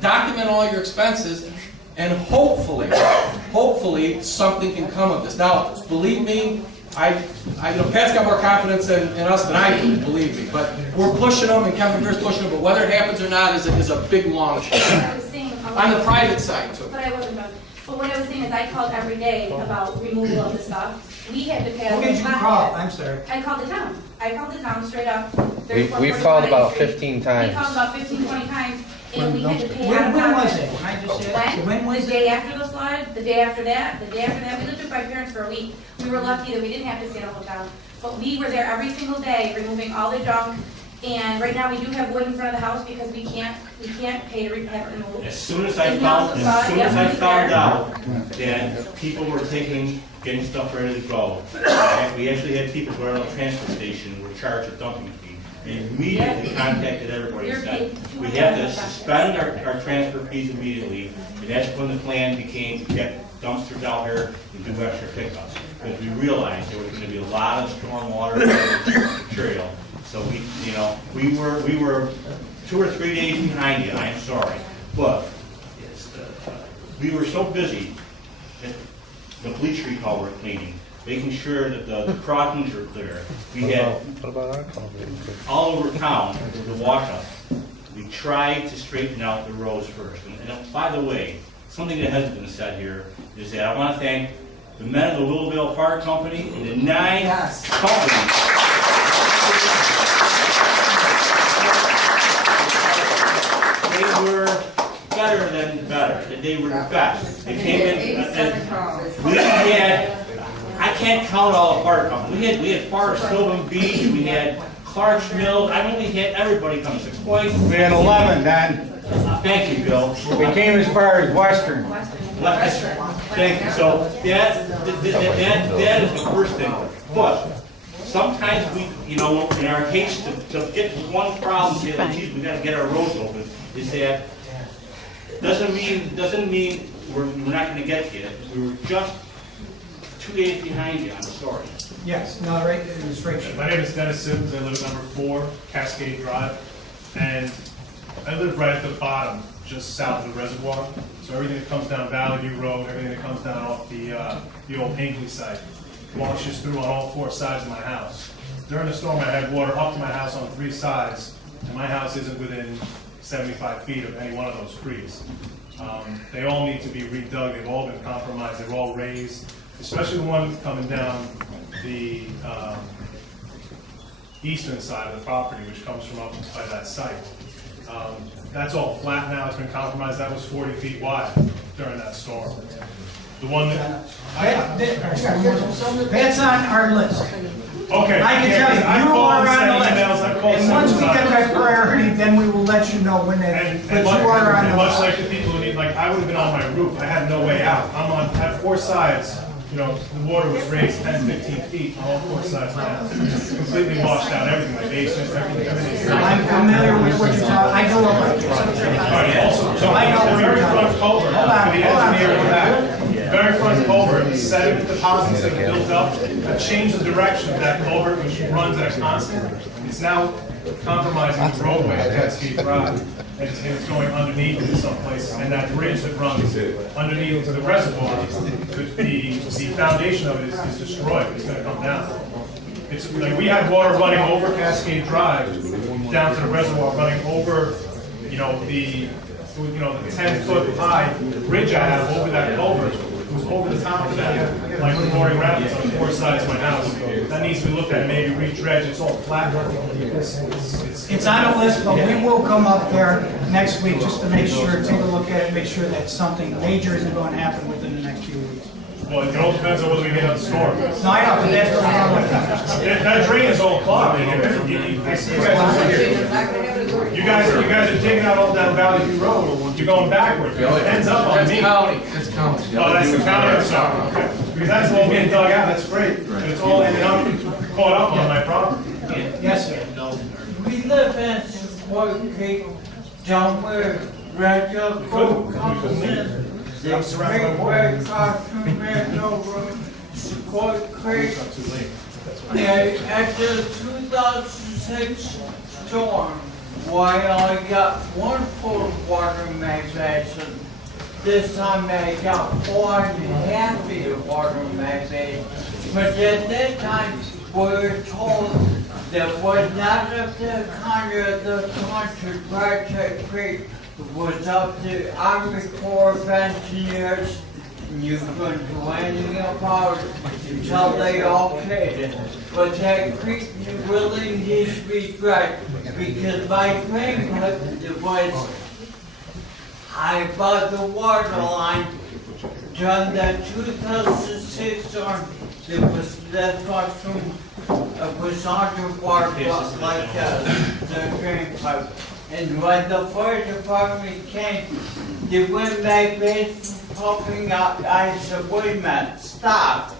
document all your expenses, and hopefully something can come of this. Now, believe me, Pat's got more confidence in us than I do, believe me. But we're pushing them, and Kevin McGreer's pushing them. But whether it happens or not is a big long shot. I was saying, On the private side too. But I wasn't done. But what I was saying is, I called every day about removal of the stuff. We had to pay. Who did you call? I'm sorry. I called the town. I called the town straight up. We've called about 15 times. We called about 15, 20 times, and we had to pay out of When was pocket. it? Can I just say, when was The it? day after the flood, the day after that, the day after that. We lived with my parents for a week. We were lucky that we didn't have to stay at a hotel. But we were there every single day, removing all the junk. And right now, we do have wood in front of the house because we can't pay to have it removed. As soon as I And we also saw it yesterday found there. out that people were getting stuff ready to go, we actually had people who were on the transfer station were charged a dumping fee. And immediately contacted everybody and said, we have to suspend our transfer fees immediately. And that's when the plan became to get dumpsters out here and do extra pickups. Because we realized there was going to be a lot of stormwater material. So we were 2 or 3 days behind you, I'm sorry. But we were so busy at the bleach culvert cleaning, making sure that the crossings are clear. We had all over town the washout. We tried to straighten out the roads first. And by the way, something that hasn't been said here is that I want to thank the men of the Willowville Fire Company and the 9 companies. They were better than better. They were the best. They came in and we had, I can't count all the fire companies. We had Forest Sylvan Beach, we had Clark's Mills, I mean, we had everybody come to Point. We had 11, Don. Thank you, Bill. We came as far as Western. Thank you. So that is the first thing. But sometimes we, in our case, to get one problem, say, geez, we got to get our roads open, is that doesn't mean we're not going to get you. We were just 2 days behind you. I'm sorry. Yes, no, right, it was right. My name is Dennis Sims. I live at number 4 Cascade Drive, and I live right at the bottom, just south of the reservoir. So everything that comes down Valley View Road, everything that comes down off the old Hinckley site, washes through on all 4 sides of my house. During the storm, I had water up to my house on 3 sides, and my house isn't within 75 feet of any one of those creeks. They all need to be redug. They've all been compromised. They're all raised, especially the one coming down the eastern side of the property, which comes from up by that site. That's all flat now. It's been compromised. That was 40 feet wide during that storm. The one that That's on our list. okay, I can tell you, you are on the list. And once we get that priority, then we will let you know when that, but you are on the much list. like the people who need, like, I would have been on my roof. I had no way out. I had 4 sides. The water was raised 10, 15 feet on all 4 sides of the house. Completely washed out everything, my basement, everything. I'm familiar with what you're talking, I grew up like this. All right, also, so I know the what very you're front talking culvert, about. for the engineer in the back, very front culvert, the sediment deposits that built up, have changed the direction of that culvert, which runs at a constant. It's now compromising the roadway at Cascade Drive. and it's going underneath in some places, and that bridge that runs underneath to the reservoir, the foundation of it is destroyed, it's gonna come down. It's like, we had water running over Cascade Drive, down to the reservoir, running over, the 10-foot high bridge I have over that culvert. It was over the top of that, like the Roaring Rapids on the four sides of my house. That needs to be looked at, maybe re-dredged, it's all flat. It's on the list, but we will come up there next week just to make sure, take a look at it, make sure that something major isn't going to happen within the next few weeks. Well, it all depends on whether we get out the storm. No, I know, but that's what I'm looking at. That drain is all clogged. I see you guys are digging out all down Valley View Road. You're going backwards. It ends up on me. That's county. Oh, that's the county, I'm sorry. Okay. Because that's all being dug out, that's great. But it's all ended up, caught up on my property. Yes, sir. We live in White Creek, down where Red Coat comes in. I'm surrounded by water. Right across from Red Road, White Creek. After the 2006 storm, while I got 1 foot of water max action, this time I got 4.5 feet of water max action. But at that time, we were told that was not up to the county of the country project creek, was up to Army Corps of Engineers. You couldn't do anything about it until they okayed it. But that creek really needs to be dredged because my grandmother was high above the water line during the 2006 storm. It was left off from, it was underwater like the drain pipe. And when the fire department came, they went back in pumping out. I said, wait a minute, stop.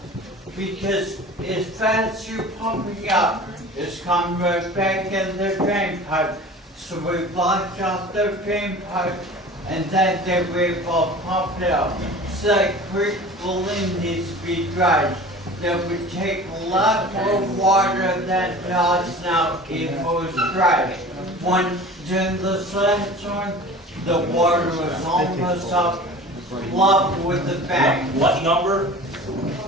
Because as fast as you're pumping out, it's coming right back in the drain pipe. So we blocked out the drain pipe, and then they were able to pump it out. So that creek really needs to be dried. That would take a lot more water than it does now if it was dry. During the storm, the water was almost up, flooded with the bank. What number?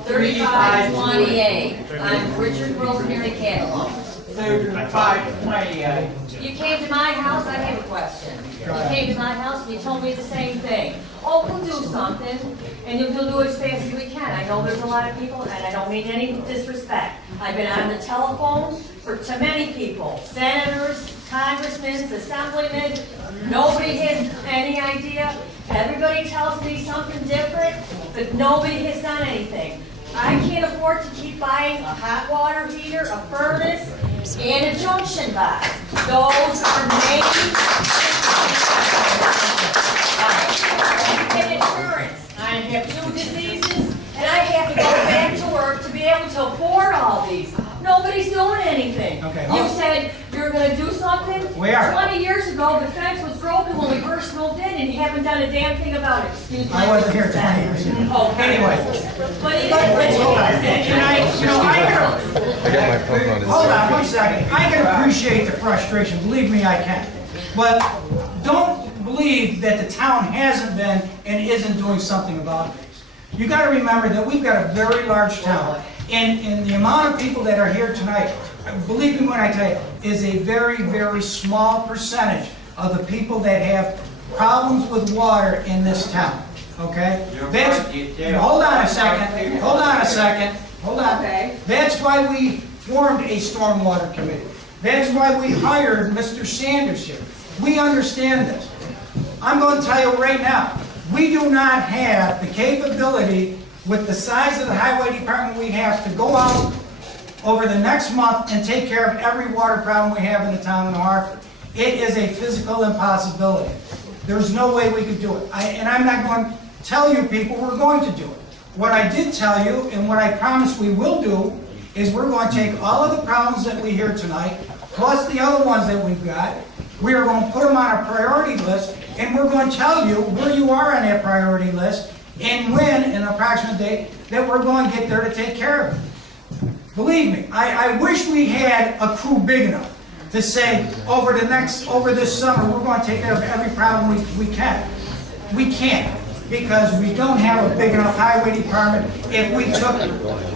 3528. I'm Richard Rosemary Catalog. 3528. You came to my house, I have a question. You came to my house and you told me the same thing. Oh, we'll do something, and we'll do it as fast as we can. I know there's a lot of people, and I don't mean any disrespect. I've been on the telephone to many people, senators, congressmen, assemblymen. Nobody has any idea. Everybody tells me something different, but nobody has done anything. I can't afford to keep buying a hot water heater, a furnace, and a junction box. Those are get insurance. I have 2 diseases, and I have to go back to work to be able to afford all these. Nobody's doing anything. Okay, You said you're going to do something? We are. 20 years ago, the fence was broken when we first moved in, and you haven't done a damn thing about it. Excuse me. I wasn't here 20 years ago. Oh, Anyway. But it Hold on. I got my phone on. Hold on 1 second. I can appreciate the frustration, believe me, I can. But don't believe that the town hasn't been and isn't doing something about this. You gotta remember that we've got a very large town, and the amount of people that are here tonight, believe me when I tell you, is a very, very small percentage of the people that have problems with water in this town, okay? Hold on a second, hold on a second, hold on. Okay. That's why we formed a stormwater committee. That's why we hired Mr. Sanders here. We understand this. I'm going to tell you right now, we do not have the capability with the size of the highway department we have to go out over the next month and take care of every water problem we have in the town of Hartford. It is a physical impossibility. There's no way we could do it. And I'm not going to tell you people we're going to do it. What I did tell you, and what I promise we will do, is we're going to take all of the problems that we hear tonight, plus the other ones that we've got, we are going to put them on a priority list, and we're going to tell you where you are on that priority list, and when, in an approximate date, that we're going to get there to take care of it. Believe me, I wish we had a crew big enough to say, over this summer, we're gonna take care of every problem we can. We can't, because we don't have a big enough highway department. If we took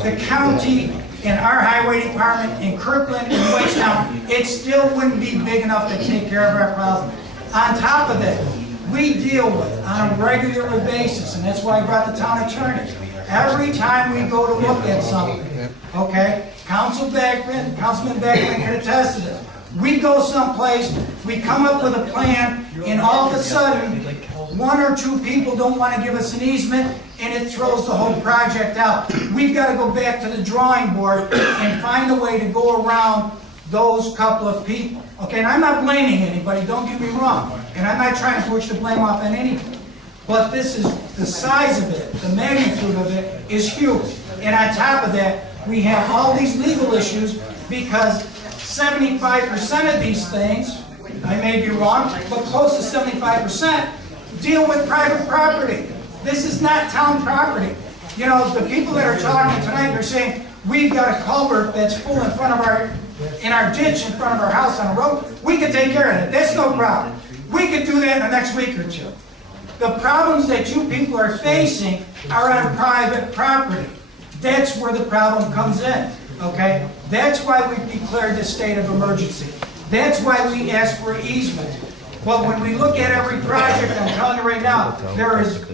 the county and our highway department in Kirkland and Whitestown, it still wouldn't be big enough to take care of our problem. On top of that, we deal with, on a regular basis, and that's why I brought the town attorney, every time we go to look at something, okay? Councilman Beckman can attest to this. We go someplace, we come up with a plan, and all of a sudden, one or two people don't want to give us an easement, and it throws the whole project out. We've got to go back to the drawing board and find a way to go around those couple of people. Okay, and I'm not blaming anybody, don't get me wrong, and I'm not trying to push the blame off on anybody. But this is, the size of it, the magnitude of it is huge. And on top of that, we have all these legal issues because 75% of these things, I may be wrong, but close to 75% deal with private property. This is not town property. You know, the people that are talking tonight, they're saying, we've got a culvert that's full in front of in our ditch in front of our house on the road. We can take care of it. That's no problem. We could do that in the next week or two. The problems that you people are facing are on private property. That's where the problem comes in, okay? That's why we declared this state of emergency. That's why we asked for easement. But when we look at every project, I'm telling you right now, there is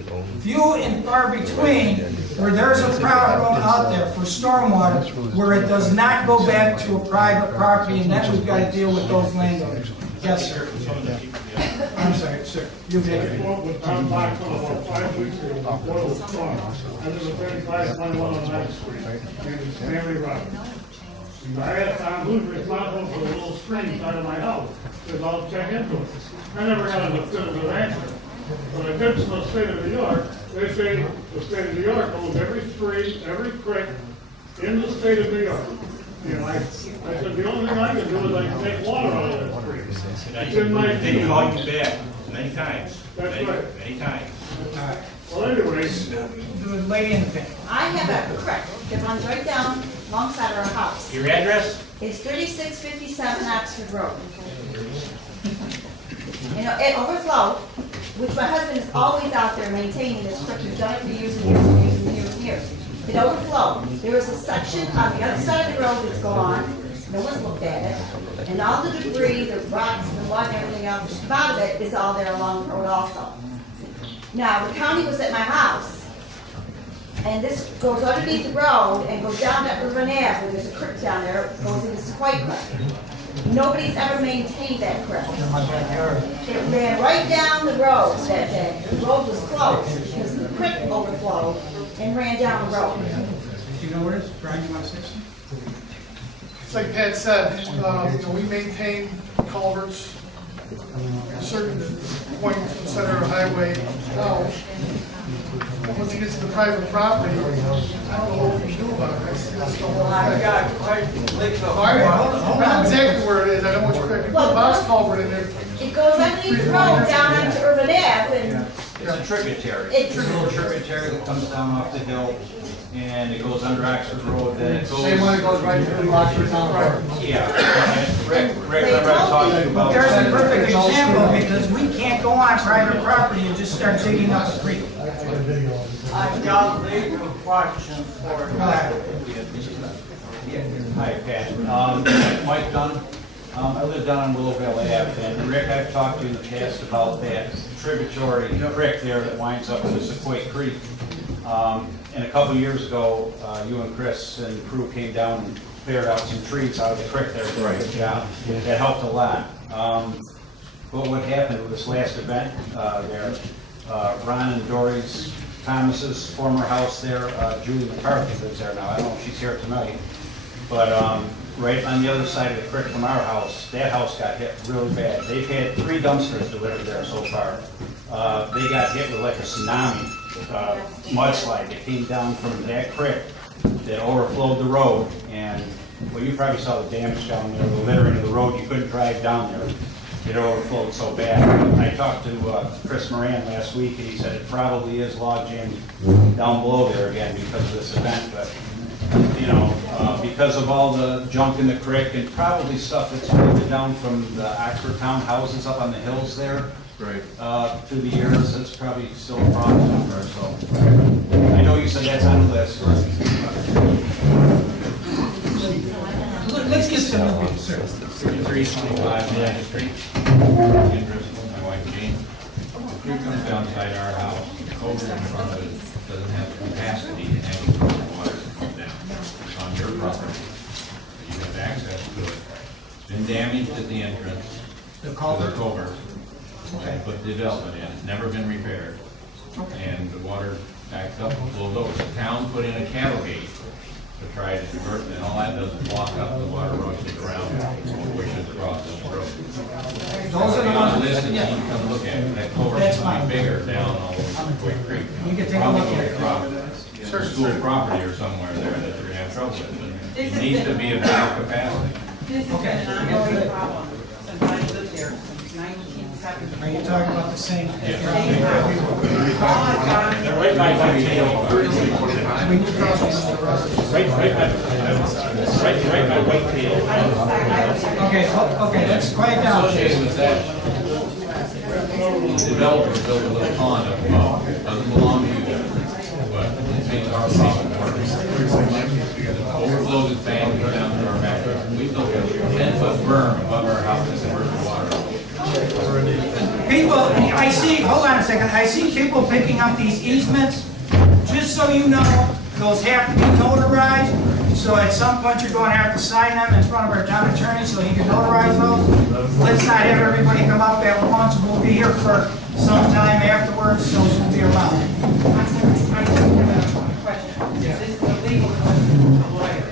few and far between where there's a problem out there for stormwater where it does not go back to a private property, and then we've got to deal with those landowners. Yes, sir. I'm sorry, sir. You take it. I'm back about 5 weeks ago, before the storm. I live at 3521 on 9th Street, and it's Family Road. I asked Tom who's responsible for the little stream side of my house, because I'll check into it. I never got a definitive answer. When I did to the state of New York, they say the state of New York owns every stream, every creek in the state of New York. You know, I said, the only thing I can do is I can take water out of that stream. It's in my They deed. called you back many times. That's right. Many times. Well, anyways, The lady in the pink. I have a creek that runs right down alongside our house. Your address? It's 3657 Oxford Road. You know, it overflowed, which my husband is always out there maintaining this creek. He's done it for years and years and years and years and years. It overflowed. There was a section on the other side of the road that's gone. No one's looked at it. And all the debris, the rocks, the mud, and everything else, just about of it is all there along the road also. Now, the county was at my house, and this goes underneath the road and goes down to Urban Ave, where there's a creek down there, it goes into Sequoia Creek. Nobody's ever maintained that creek. It ran right down the road that day. The road was closed because the creek overflowed and ran down the road. Do you know where it is? Brian, you want to say something? It's like Pat said, you know, we maintain culverts at certain points in the center of the highway. Now, once it gets to the private property, I don't know what we can do about it. That's the whole thing. I know exactly where it is. I know what you're correct. You put a box culvert in there. It goes underneath the road down into Urban Ave, and It's a tributary. It's- It's a little tributary that comes down off the hill, and it goes under Oxford Road, then it goes... Same one that goes right through Oxford Town Park. Yeah. Rick, remember I talked to you about... There's a perfect example, because we can't go on private property and just start digging up a creek. I've got a legal question for you. Hi, Pat. Mike Dunn. I live down on Willowville Ave, and Rick, I've talked to you in the past about that tributary creek there that winds up in the Sequoia Creek. And a couple years ago, you and Chris and crew came down and cleared out some trees out of the creek there. Did a good job. That helped a lot. But what happened with this last event there, Ron and Dory's Thomas's former house there, Julie McCarthy lives there now. I don't know if she's here tonight. But right on the other side of the creek from our house, that house got hit really bad. They've had 3 dumpsters delivered there so far. They got hit with like a tsunami mudslide that came down from that creek that overflowed the road. And well, you probably saw the damage down there, the littering of the road. You couldn't drive down there. It overflowed so bad. I talked to Chris Moran last week, and he said it probably is log jammed down below there again because of this event. But you know, because because of all the junk in the creek and probably stuff that's moved down from the Oxford Town houses up on the hills there. Right. Through the years, that's probably still a problem there, so. I know you said that's on the list. Let's get some of it, sir. 3325 United Street. Interest, my wife Jean. The creek comes down beside our house. The culvert in front of it doesn't have the capacity to handle the water that comes down. It's on your property. You have access to it. It's been damaged at the entrance. The to culvert? the culvert. Okay. They put the development in. It's never been repaired. And the water backs up and flows over. The town put in a cattle gate to try to divert it, and all that does is block up the water rushes around, pushes across the road. Those are the ones. On the list, and you can come look at it. That culvert's That's gonna fine. be bigger down all over Quick Creek. You can take a Probably look at it. across school property or somewhere there that they're gonna have trouble with. It needs to be a bigger capacity. This has been an ongoing problem since I lived there, since 1970. Are you talking about the same? Yeah. They're right by my tail. Right by white tail. Okay, okay, let's quiet down. Associated with that, the developer built a little pond up above. Doesn't belong to you guys, but it makes our problem worse. Overflows its bank, go down to our back. We built a 10-foot berm above our house to divert the water. People, I see, hold on a second, I see people picking up these easements. Just so you know, those have to be notarized. So at some point, you're going to have to sign them in front of our town attorney so he can notarize those. Let's not have everybody come up at once. We'll be here for some time afterwards, so we'll be around. I have a question. This is a legal question from a lawyer.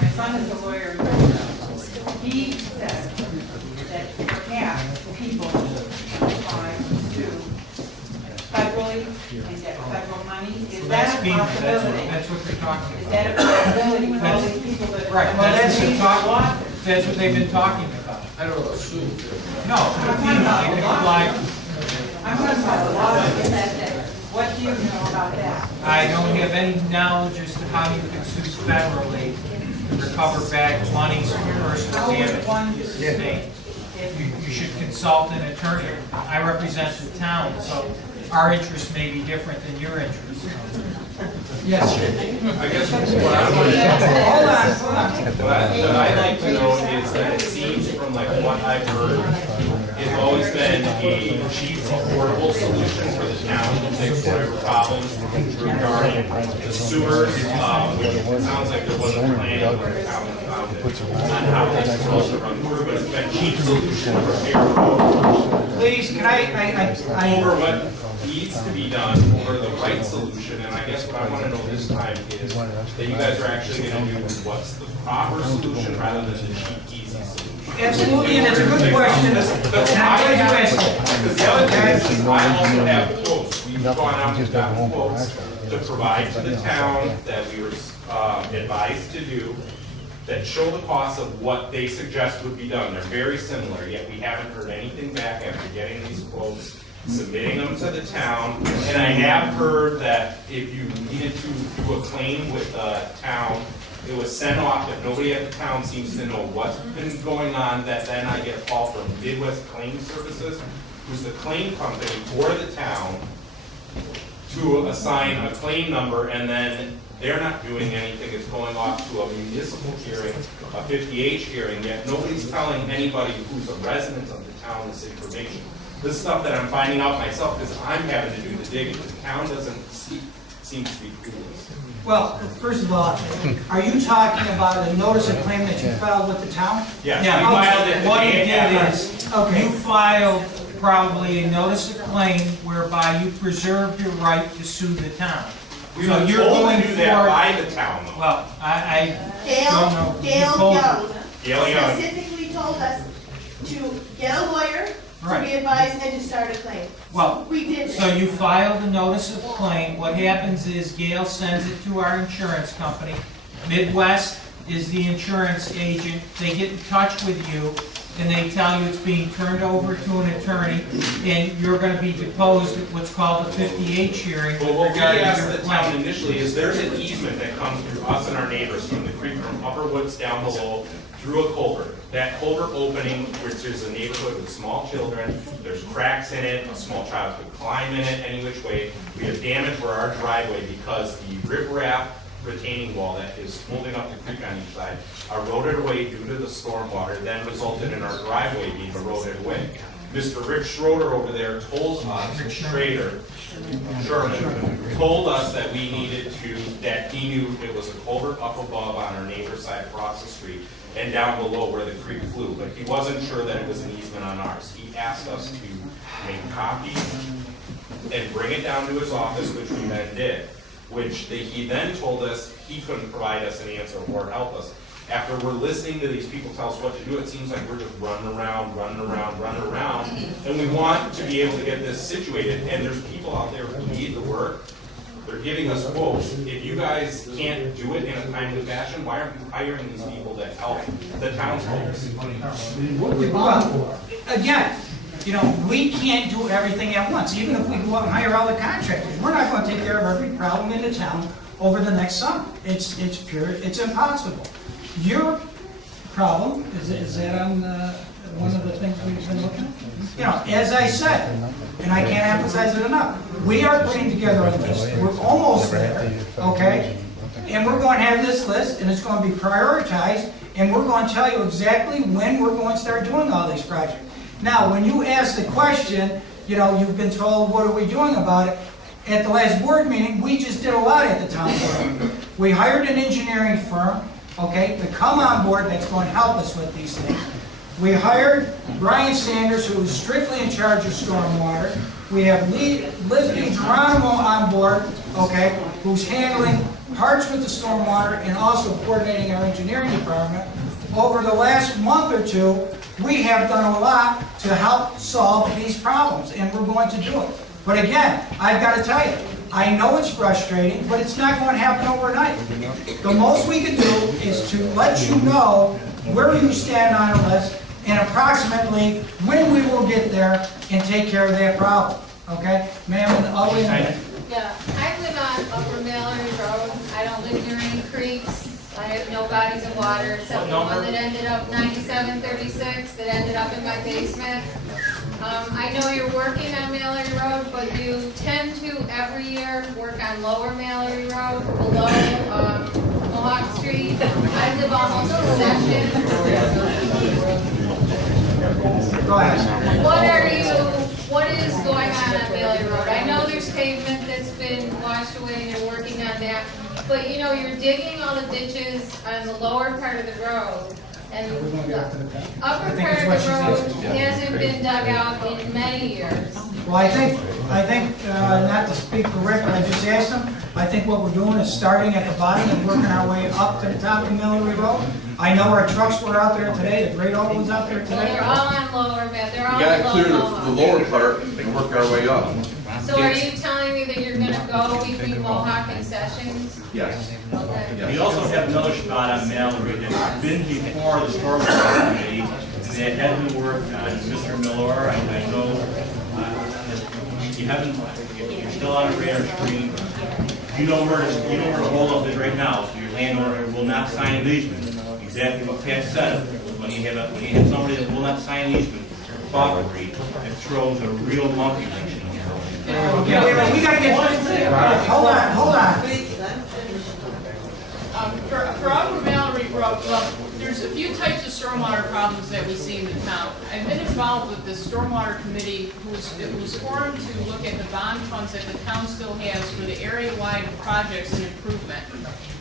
My son is a lawyer. He said that perhaps people apply to federally and get federal money. Is that a possibility? That's what they're talking Is about. that a possibility with all these people that? Right, that's what they've been talking about. I don't know, shoot. No, I'm talking about they a can law. apply. I'm talking about a law. What do you know about that? I don't have any knowledge as to how you can sue federally to recover back monies from personal damage to the state. You should consult an attorney. I represent the town, so our interest may be different than your interest. Yes. I guess what I would, what I'd like to know is that it seems from like what I've heard, it's always been a cheap, affordable solution for the town to fix whatever problems regarding the sewers, which it sounds like there wasn't a plan for the town on how it's supposed to run through, but it's been a cheap solution to repair roads. Please, can I Over what needs to be done, over the right solution, and I guess what I want to know this time is that you guys are actually going to do what's the proper solution rather than the cheap, easy solution. Absolutely, and it's a good question. And I'm glad you asked it. Because the other thing is, I also have quotes. We've gone out and gotten quotes to provide to the town that we were advised to do that show the cost of what they suggest would be done. They're very similar, yet we haven't heard anything back after getting these quotes, submitting them to the town. And I have heard that if you needed to do a claim with the town, it was sent off, but nobody at the town seems to know what's been going on, that then I get a call from Midwest Claim Services, who's the claim company for the town, to assign a claim number, and then they're not doing anything. It's going off to a municipal hearing, a 50H hearing, yet nobody's telling anybody who's a resident of the town this information. This stuff that I'm finding out myself because I'm having to do the digging. The town doesn't seem to be clueless. Well, first of all, are you talking about a notice of claim that you filed with the town? Yes, Yeah, we filed it the what you day did after. is, you filed probably a notice of claim whereby you preserved your right to sue the town. We So were you're told going to do that for- by the town, though. Well, I don't know. You Gail told- Young Gail Young. specifically told us to get a lawyer, to Right. be advised, and to start a claim. Well, We did so that. you filed a notice of claim. What happens is Gail sends it to our insurance company. Midwest is the insurance agent. They get in touch with you, and they tell you it's being turned over to an attorney, and you're gonna be deposed at what's called a 50H hearing Well, what we regarding asked your the town claim. initially is there's an easement that comes through us and our neighbors from the creek from Upper Woods down below through a culvert. That culvert opening, which is a neighborhood with small children, there's cracks in it, a small child could climb in it any which way. We have damage for our driveway because the riprap retaining wall that is holding up the creek on each side eroded away due to the stormwater, then resulted in our driveway being eroded away. Mr. Rick Schroeder over there told us, Sherman, told us that we needed to, that he knew it was a culvert up above on our neighbor's side across the street and down below where the creek flew, but he wasn't sure that it was an easement on ours. He asked us to make copies and bring it down to his office, which we then did, he then told us he couldn't provide us an answer or help us. After we're listening to these people tell us what to do, it seems like we're just running around, and we want to be able to get this situated, and there's people out there who need the work. They're giving us quotes. If you guys can't do it in a timely fashion, why aren't you hiring these people that help the townsfolk? Well, again, we can't do everything at once. Even if we go out and hire all the contractors, we're not going to take care of every problem in the town over the next summer. It's impossible. Your problem, is that on one of the things we've been looking at? As I said, and I can't emphasize it enough, we are putting together a list. We're almost there, okay? And we're going to have this list, and it's going to be prioritized, and we're going to tell you exactly when we're going to start doing all these projects. Now, when you ask the question, you've been told, what are we doing about it? At the last board meeting, we just did a lot at the town board. We hired an engineering firm, okay, to come on board that's going to help us with these things. We hired Brian Sanders, who is strictly in charge of stormwater. We have Lisby Geronimo on board, okay, who's handling parts with the stormwater and also coordinating our engineering department. Over the last month or two, we have done a lot to help solve these problems, and we're going to do it. But again, I've got to tell you, I know it's frustrating, but it's not going to happen overnight. The most we can do is to let you know where you stand on a list and approximately when we will get there and take care of that problem. Okay? Ma'am, I'll leave it. Yeah, I live on Upper Mallory Road. I don't live near any creeks. I have no bodies of water except the one that ended up 9736 that ended up in my basement. I know you're working on Mallory Road, but you tend to every year work on Lower Mallory Road below Mohawk Street. I live almost in section. Go ahead. What is going on Mallory Road? I know there's pavement that's been washed away and you're working on that, but you're digging all the ditches on the lower part of the road. And the upper part of the road hasn't been dug out in many years. Well, I think, not to speak for Rick, but I just asked him, I think what we're doing is starting at the bottom and working our way up to the top of Mallory Road. I know our trucks were out there today, the Great Old was out there today. Well, they're all on Lower Mallory. They're all We gotta clear below the lower part and work our way up. So are you telling me that you're gonna go between Mohawk and Sessions? Yes. Okay. We also have another spot on Mallory that's been before the Stormwater Committee that has been worked on. Mr. Miller, I know you're still on the radar screen. You know where the holdup is right now, so your landowner will not sign an easement. Exactly what Pat said. When you have somebody that will not sign an easement for property, it throws a real monkey wrench in here. Yeah, we gotta get, hold on. For Upper Mallory Road, well, there's a few types of stormwater problems that we see in the town. I've been involved with the Stormwater Committee who's formed to look at the bond funds that the town still has for the area-wide projects and improvement.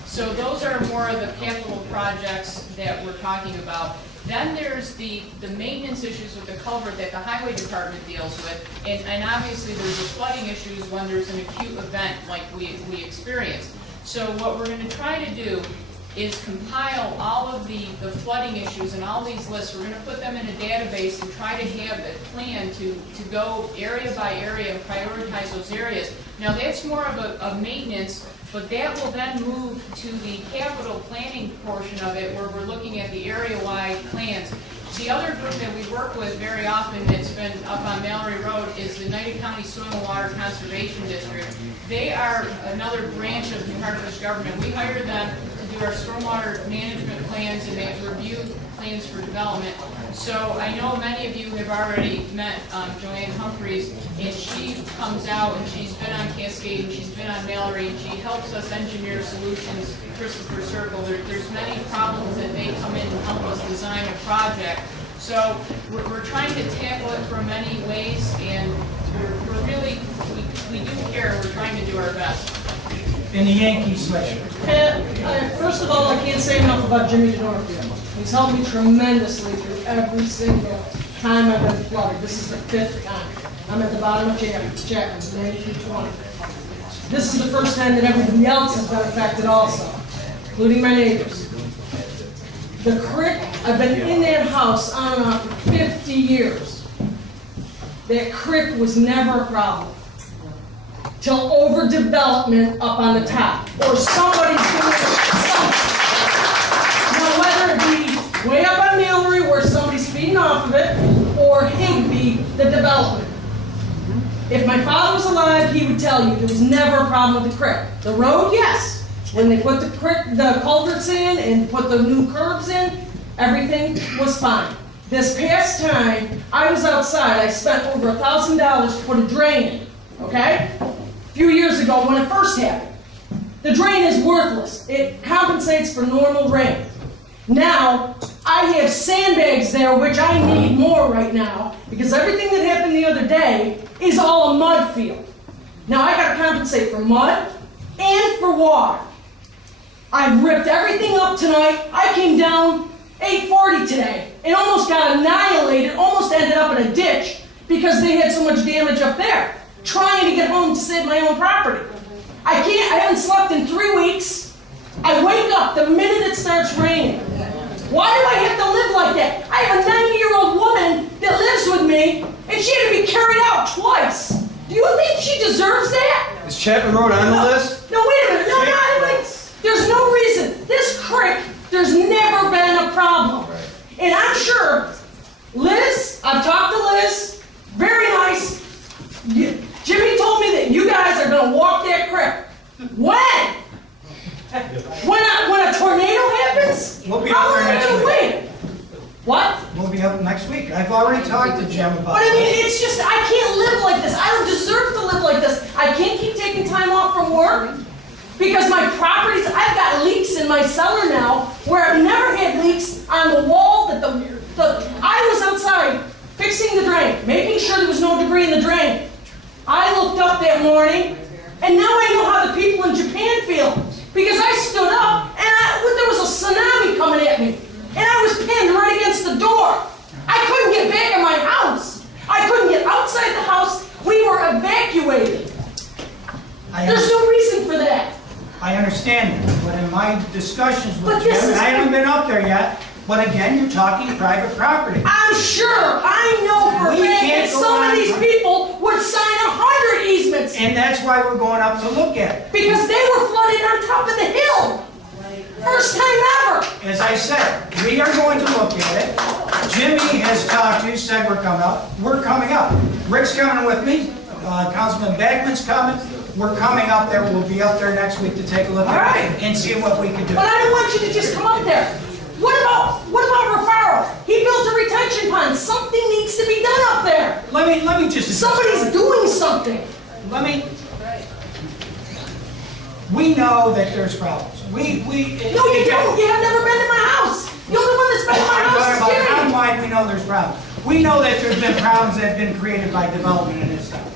So those are more of the capital projects that we're talking about. Then there's the maintenance issues with the culvert that the highway department deals with, and obviously there's the flooding issues when there's an acute event like we experienced. So what we're going to try to do is compile all of the flooding issues and all these lists. We're going to put them in a database and try to have a plan to go area by area and prioritize those areas. Now that's more of a maintenance, but that will then move to the capital planning portion of it where we're looking at the area-wide plans. The other group that we work with very often that's been up on Mallory Road is the United County Soil and Water Conservation District. They are another branch of New Hartford government. We hire them to do our stormwater management plans and they've reviewed plans for development. So I know many of you have already met Joanne Humphreys, and she comes out and she's been on Cascade and she's been on Mallory, and she helps us engineer solutions. Christopher Circle, there's many problems that they come in and help us design a project. So we're trying to tackle it from many ways, and we're really, we do care, we're trying to do our best. In the Yankees section. First of all, I can't say enough about Jimmy Donovan. He's helped me tremendously through every single time I've been flooded. This is the 5th time. I'm at the bottom of Chapman's, 9220. This is the first time that everybody else has been affected also, including my neighbors. The creek, I've been in that house on and off for 50 years. That creek was never a problem. Till overdevelopment up on the top, or somebody's doing something. Now, whether it be way up on Mallory where somebody's feeding off of it, or Higby, the development. If my father was alive, he would tell you there was never a problem with the creek. The road, yes. When they put the culverts in and put the new curbs in, everything was fine. This past time, I was outside, I spent over $1,000 to put a drain in, okay? A few years ago when it first happened. The drain is worthless. It compensates for normal rain. Now, I have sandbags there, which I need more right now, because everything that happened the other day is all a mud field. Now, I gotta compensate for mud and for water. I ripped everything up tonight. I came down 8:40 today and almost got annihilated, almost ended up in a ditch because they had so much damage up there. Trying to get home to save my own property. I haven't slept in 3 weeks. I wake up the minute it starts raining. Why do I have to live like that? I have a 90-year-old woman that lives with me, and she had to be carried out twice. Do you think she deserves that? Is Chapman Road on the list? No, wait a minute. No, there's no reason. This creek, there's never been a problem. And I'm sure Liz, I've talked to Liz, very nice. Jimmy told me that you guys are going to walk that creek. When? When a tornado happens? We'll be How up long there are next you week. going to wait? What? We'll be up next week. I've already talked to Jim about But I mean, that. it's just, I can't live like this. I don't deserve to live like this. I can't keep taking time off from work because my properties, I've got leaks in my cellar now where I've never had leaks on the wall that I was outside fixing the drain, making sure there was no debris in the drain. I looked up that morning, and now I know how the people in Japan feel. Because I stood up, and there was a tsunami coming at me. And I was pinned right against the door. I couldn't get back in my house. I couldn't get outside the house. We were evacuated. There's no reason for that. I understand that, but in my discussions with But Jim, this and is- I haven't been up there yet, but again, you're talking private property. I'm sure, I know for a We fact can't that go some of on- these people would sign 100 easements. And that's why we're going up to look at it. Because they were flooded on top of the hill. First time ever. As I said, we are going to look at it. Jimmy has talked to you, said we're coming up. We're coming up. Rick's coming with me. Councilman Beckman's coming. We're coming up there. We'll be up there next week to take a look at it and see what we can do. But I don't want you to just come up there. What about Rufaro? He built a retention pond. Something needs to be done up there. Let me just. Somebody's doing something. We know that there's problems. No, you don't. You have never been to my house. The only one that's been to my I'm house talking is about Jerry. townwide, we know there's problems. We know that there's been problems that have been created by development in this town.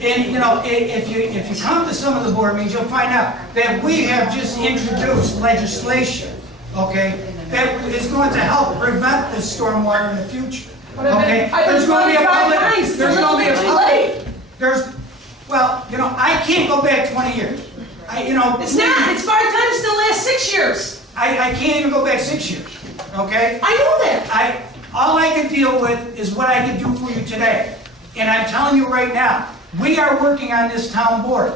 And, you know, if you come to some of the board meetings, you'll find out that we have just introduced legislation, okay, that is going to help prevent this stormwater in the future. Okay? I've been There's going to be a 25 public, times. there's going to be a Too public, late. well, you know, I can't go back 20 years. It's not. It's 5 times in the last 6 years. I can't even go back 6 years, okay? I know that. All I can deal with is what I can do for you today. And I'm telling you right now, we are working on this town board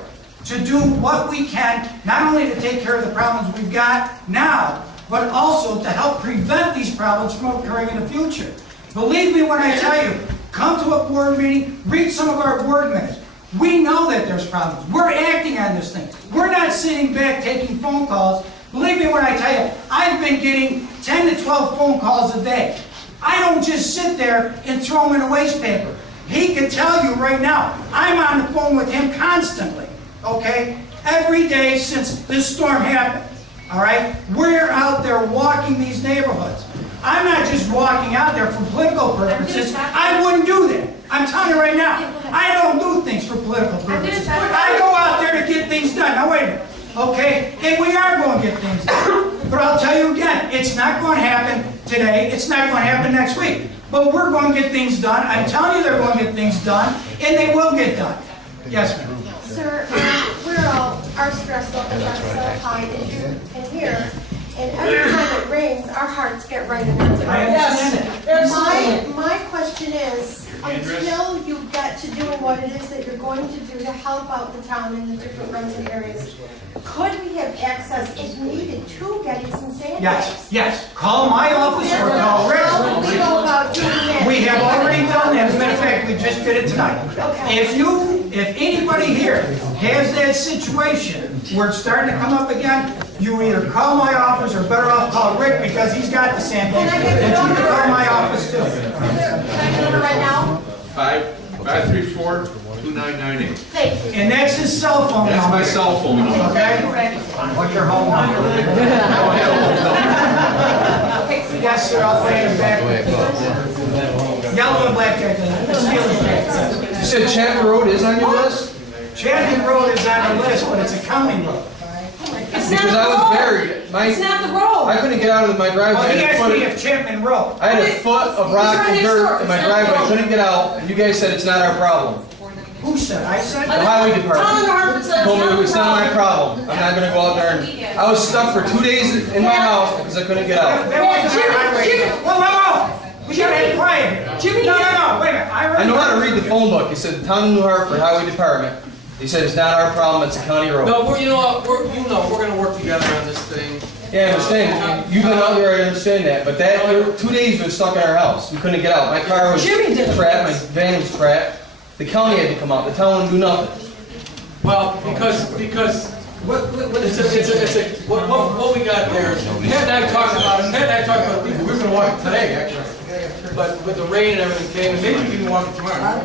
to do what we can, not only to take care of the problems we've got now, but also to help prevent these problems from occurring in the future. Believe me when I tell you, come to a board meeting, read some of our board minutes. We know that there's problems. We're acting on this thing. We're not sitting back taking phone calls Believe me when I tell you, I've been getting 10 to 12 phone calls a day. I don't just sit there and throw them in the waste paper. He can tell you right now, I'm on the phone with him constantly, okay? Every day since this storm happened, all right? We're out there walking these neighborhoods. I'm not just walking out there for political purposes. I wouldn't do that. I'm telling you right now, I don't do things for political purposes. I go out there to get things done. Now wait a minute, okay? And we are going to get things done. But I'll tell you again, it's not going to happen today. It's not going to happen next week. But we're going to get things done. I'm telling you they're going to get things done, and they will get done. Yes, ma'am. Sir, our stress levels are so high, as you can hear, and every time it rains, our hearts get right in our throat. I understand that. My question is, until you get to doing what it is that you're going to do to help out the town in the different runs and areas, could we have access, if needed, to getting some sand bags? Yes. Call my office or call Rick's. How would we go about doing that? We have already done that. As a matter of fact, we just did it tonight. Okay. If anybody here has that situation where it's starting to come up again, you either call my office or better off call Rick because he's got the sandbags. Can I get the But you number? can call my office too. Can I get the number right now? 534-2998. Thank you. And that's his cell phone number. That's my cell phone number. Okay? What's your home number? Yes, sir, I'll pay him back. Yellow and black guy, the Steelers jacket. You said Chapman Road is on your list? Chapman Road is on the list, but it's a county road. It's Because not I the was road. buried. It's not the road. I couldn't get out of my driveway. Well, he I had a asked me foot- if Chapman Road. I had a foot of rock and dirt in my driveway. I couldn't get out, and you guys said it's not our problem. Who said? I said? The highway Tom department Hartford said told me it's it's not my problem. I'm not gonna go out there and, I was stuck for 2 days in my house because I couldn't get out. That wasn't our highway. Whoa. We gotta be quiet here. Jimmy, No, wait a minute. I know how to read the phone book. It said Town of New Hartford Highway Department. He said it's not our problem, it's a county road. No, you know what, we're gonna work together on this thing. Yeah, I understand. You've been out there, I understand that. But that, 2 days we were stuck in our house. We couldn't get out. My car was Jimmy did it. trapped, my van was trapped. The county had to come out. The town wouldn't do nothing. Well, because what we got there is, Pat and I talked about it, we were gonna walk it today, actually. But with the rain and everything came, and maybe we can walk it tomorrow.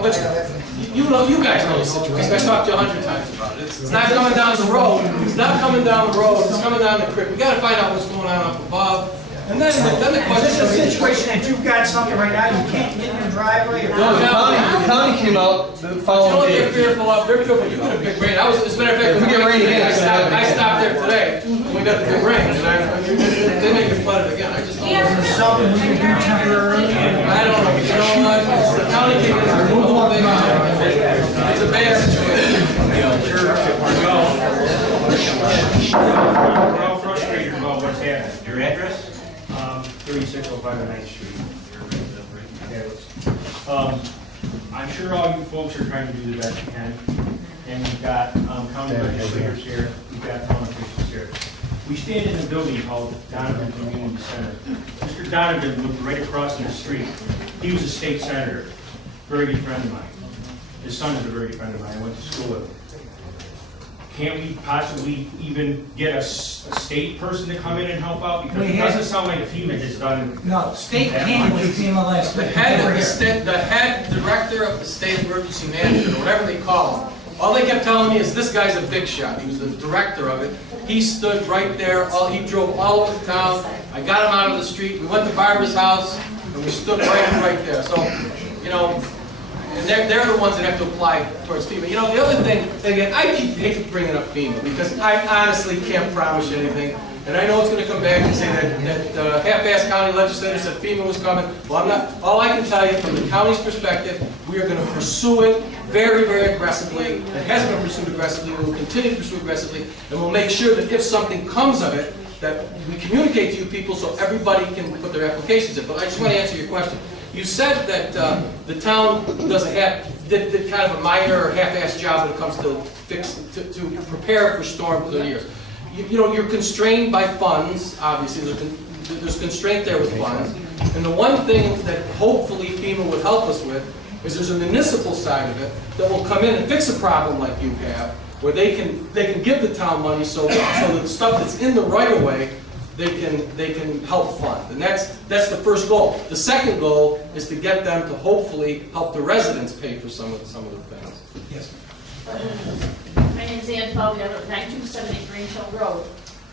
But you guys know the situation, I talked to you 100 times about it. It's not coming down the road, it's not coming down the road, it's coming down the creek. We gotta find out what's going on up above. And then the Is question this a is, situation that you've got something right now you can't get in your driveway? Or No, the county came out the you know following what they're day. fearful of? They're fearful you get a big rain. As a matter of fact, If we get rain again, it's gonna happen I again. stopped there today, and we got the big rain, and they make it flooded again. I just don't know. is there something we can do temporarily? I don't know, you know what, the county came in and put the whole thing on. It's a bad situation. We're all frustrated about what's happening. Your address? 3605 9th Street. I'm sure all you folks are trying to do the best you can, and you've got county legislators here, you've got town officials here. We stand in a building called Donovan Community Center. Mr. Donovan lived right across the street. He was a state senator, very good friend of mine. His son is a very good friend of mine. I went to school with him. Can't we possibly even get a state person to come in and help out? Because it doesn't sound like FEMA has done. No, state came with FEMA last The week. head of the state, the head director of the state emergency management, or whatever they call him, all they kept telling me is this guy's a big shot. He was the director of it. He stood right there, he drove all over the town. I got him out of the street, we went to Barbara's house, and we stood right there. So, you know, and they're the ones that have to apply towards FEMA. You know, the other thing, again, I hate bringing up FEMA, because I honestly can't promise you anything. And I know it's going to come back and say that half-assed county legislator said FEMA was coming. Well, I'm not. All I can tell you from the county's perspective, we are going to pursue it very, very aggressively. It has been pursued aggressively. We will continue to pursue aggressively, and we'll make sure that if something comes of it, that we communicate to you people so everybody can put their applications in. But I just want to answer your question. You said that the town did kind of a minor or half-assed job when it comes to prepare for storms through the years. You know, you're constrained by funds, obviously, there's constraint there with funds. And the one thing that hopefully FEMA would help us with is there's a municipal side of it that will come in and fix a problem like you have, where they can give the town money so the stuff that's in the right of way, they can help fund. And that's the first goal. The second goal is to get them to hopefully help the residents pay for some of the things. Yes. My name's Ann Felby, I live at 9278 Grange Hill Road.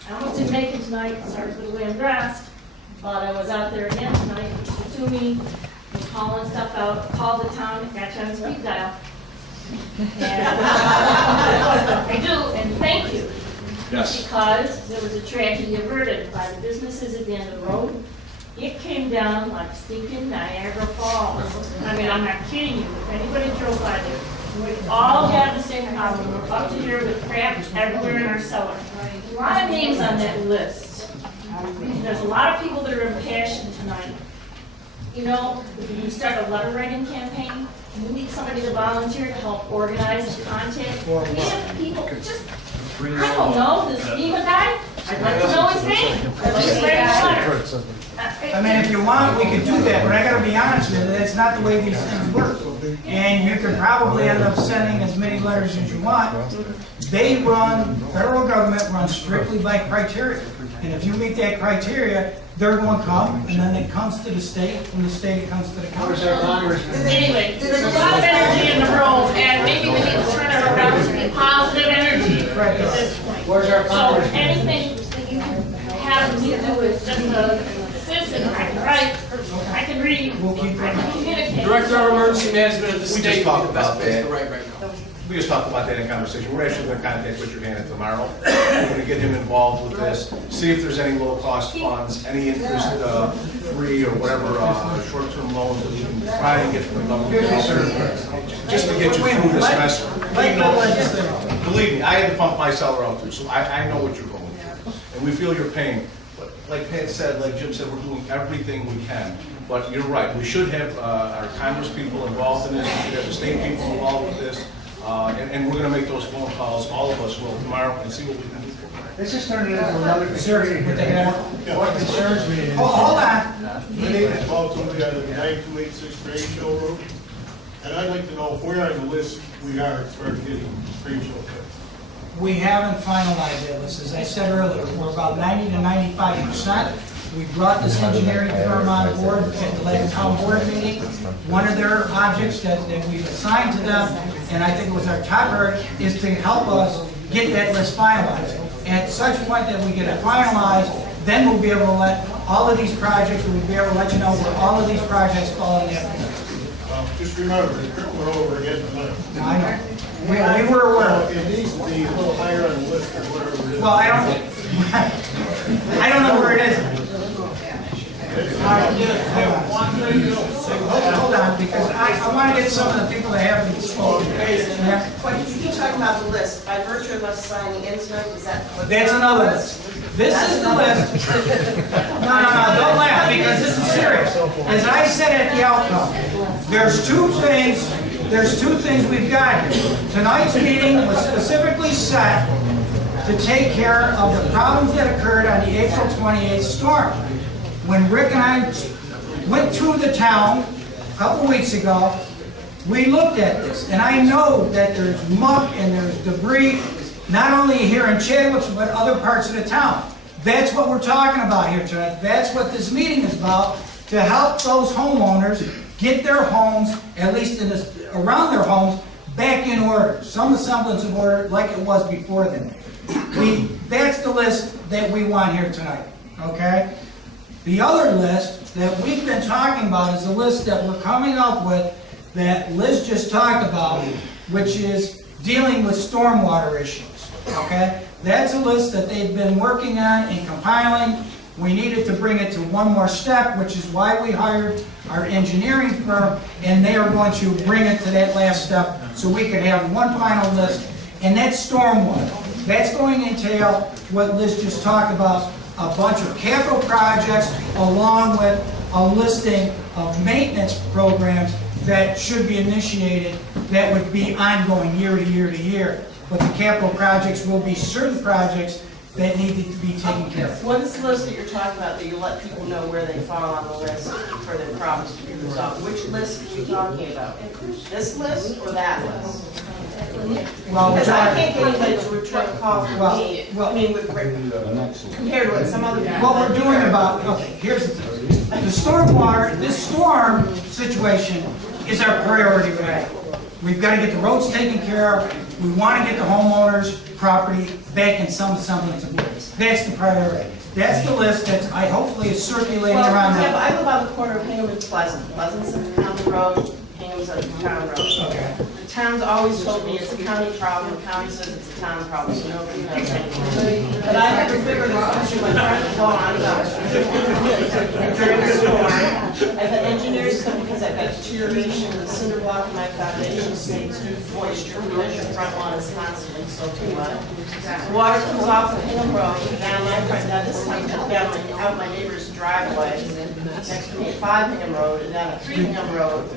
I almost didn't make it tonight, sorry for the way I'm dressed, but I was out there again tonight, Mr. Toomey was calling stuff out, called the town, got you on speed dial. And I do, and thank you. Yes. Because there was a tragedy averted by the businesses at the end of the road. It came down like stinking Niagara Falls. I mean, I'm not kidding you. If anybody drove by there, we all had the same problem. We're up to here with crap everywhere in our cellar. A lot of names on that list. There's a lot of people that are impassioned tonight. You know, if you start a letter writing campaign, you need somebody to volunteer to help organize the contact. We have people, just, I don't know, this FEMA guy, I'd like to know his name. I'd like to write a letter. I mean, if you want, we could do that, but I gotta be honest with you, that's not the way these things work. And you could probably end up sending as many letters as you want. They run, federal government runs strictly by criteria. And if you meet that criteria, they're going to come, and then it comes to the state, from the state it comes to the county. Anyway, there's a lot of energy in the room, and maybe we need to turn it around to be positive energy at this point. Where's our So anything that you have me do is just a citizen, I can write, I can read, I can communicate. Director of Emergency Management of the We state just would be talked the best about place that. to write right now. We just talked about that in conversation. We're actually going to contact Richard Hanna tomorrow. We're going to get him involved with this, see if there's any low-cost funds, any interest-free or whatever short-term loans that we can try and get from the government. Just to get you through this mess. Believe me, I had to pump my cellar out too, so I know what you're going through. And we feel your pain. But like Pat said, like Jim said, we're doing everything we can. But you're right, we should have our Congress people involved in this, we should have the state people involved with this. And we're going to make those phone calls, all of us will, tomorrow, and see what we can do. This is turning into another conspiracy. What concerns me is... Hold on. My name is Paul Toomey, I live at 9286 Grange Hill Road. And I'd like to know where on the list we are as far as getting Grange Hill fixed. We haven't finalized that list. As I said earlier, we're about 90 to 95%. We brought this engineering firm on board at the last town board meeting. One of their objects that we've assigned to them, and I think it was our top priority, is to help us get that list finalized. At such point that we get it finalized, then we'll be able to let all of these projects, we'll be able to let you know where all of these projects fall in that list. Just remember, we're over again tonight. I know. We were aware of it. It needs to be a little higher on the list or whatever it is. Well, I don't know where it is. Hold on, because I want to get some of the people that haven't spoken. But you talking about the list, by virtue of us signing into it, is that? That's another list. This is the list. No, don't laugh, because this is serious. As I said at the outcome, there's two things we've got here. Tonight's meeting was specifically set to take care of the problems that occurred on the April 28th storm. When Rick and I went through the town a couple weeks ago, we looked at this, and I know that there's muck and there's debris, not only here in Chadwick, but other parts of the town. That's what we're talking about here tonight. That's what this meeting is about, to help those homeowners get their homes, at least around their homes, back in order. Some semblance of order like it was before then. That's the list that we want here tonight, okay? The other list that we've been talking about is the list that we're coming up with that Liz just talked about, which is dealing with stormwater issues, okay? That's a list that they've been working on and compiling. We needed to bring it to one more step, which is why we hired our engineering firm, and they are going to bring it to that last step so we could have one final list, and that's stormwater. That's going to entail what Liz just talked about, a bunch of capital projects along with a listing of maintenance programs that should be initiated that would be ongoing year to year to year. But the capital projects will be certain projects that need to be taken care of. What is the list that you're talking about that you let people know where they fall on the list for their problems to be resolved? Which list are you talking about? This list or that list? Well, Because I can't get anybody to return a call from me, I mean, compared to what some other people. What we're doing about, okay, here's the thing. The stormwater, this storm situation is our priority right now. We've got to get the roads taken care of. We want to get the homeowners' property back in some semblance of place. That's the priority. That's the list that I hopefully is circulating Well, around for example, now. I live on the corner of Hingham and Pleasant. Pleasant's a county road, Hingham's a town road. Okay. The town's always told me it's a county problem, the county says it's a town problem, so nobody knows anything. But I never figured, especially my friend Dawn, during the storm, I've had engineers come because I've got deterioration in the cinder block in my foundation, states moisture, because your front lawn is constantly soaking wet. Water comes off of Hingham Road, down my front, now this time down out my neighbor's driveway, next to me at 5 Hingham Road, and down at 3 Hingham Road.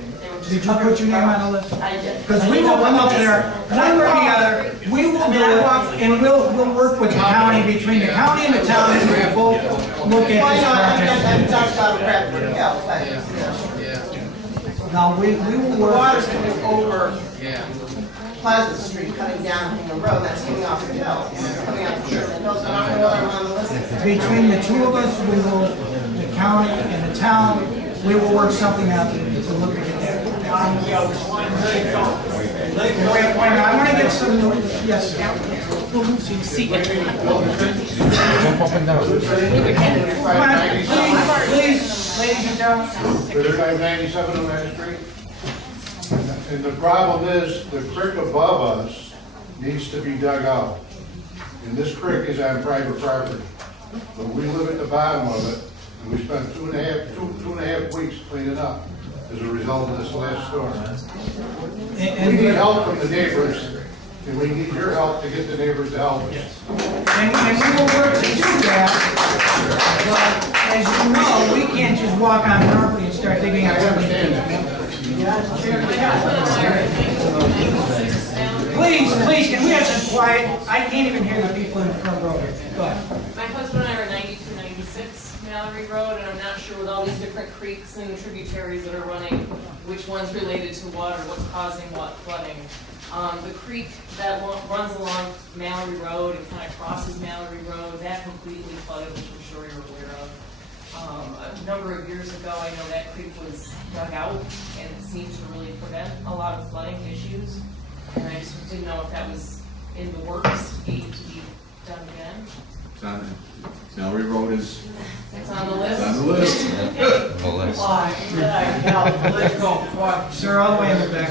Did you put your name on the list? I did. Because we will come up there, one way or the other, we will do it, and we'll work with the county, between the county and the town, and we'll both look at Why this not, project. I'm talking about Bradford Hill, Now, we will the work. water's coming over Pleasant Street, coming down Hingham Road, that's coming off the hill, it's coming off the Sherman Hills, and I don't know whether I'm on the list. Between the two of us, we will, the county and the town, we will work something out to look at that. Wait, I want to get some, yes. Jump up and down. Come on, please, ladies and gentlemen. 3597 on that street. And the problem is, the creek above us needs to be dug out. And this creek is on private property. But we live at the bottom of it, and we spent two and a half weeks cleaning up as a result of this last storm. We need help from the neighbors, and we need your help to get the neighbors to help us. And we will work to do that, but as you know, we can't just walk on property and start digging out everything. Please, can we have some quiet? I can't even hear the people in the front row here. Go ahead. My husband and I are 9296 Mallory Road, and I'm not sure with all these different creeks and tributaries that are running, which one's related to water, what's causing what flooding. The creek that runs along Mallory Road and kind of crosses Mallory Road, that completely flooded, which I'm sure you're aware of. A number of years ago, I know that creek was dug out, and it seemed to really prevent a lot of flooding issues. And I just didn't know if that was in the works, needing to be done again. It's on, Mallory Road is, It's on the list. it's on the list. Let's go. Sir, all the way in the back.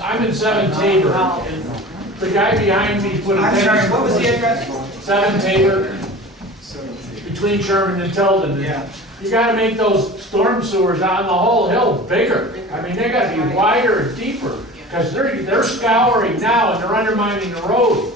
I'm in 7 Tabor, and the guy behind me put a... I'm sorry, what was the address? 7 Tabor, between Sherman and Tilden. Yeah. You gotta make those storm sewers on the whole hill bigger. I mean, they gotta be wider and deeper, because they're scouring now and they're undermining the road.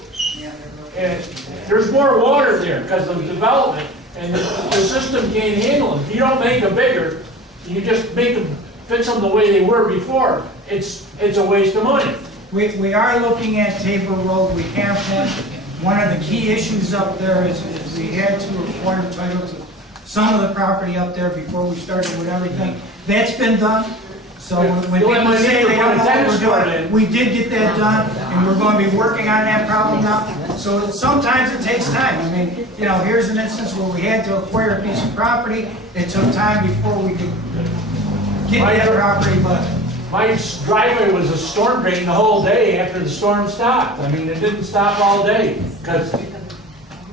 And there's more water there because of development, and the system can't handle it. If you don't make them bigger, you just make them, fix them the way they were before, it's a waste of money. We are looking at Tabor Road, we have been. One of the key issues up there is we had to acquire title to some of the property up there before we started with everything. That's been done. So when people say they don't know what we're doing, we did get that done, and we're going to be working on that problem now. So sometimes it takes time. I mean, you know, here's an instance where we had to acquire a piece of property. It took time before we could get that property, but my driveway was a storm drain the whole day after the storm stopped. I mean, it didn't stop all day, because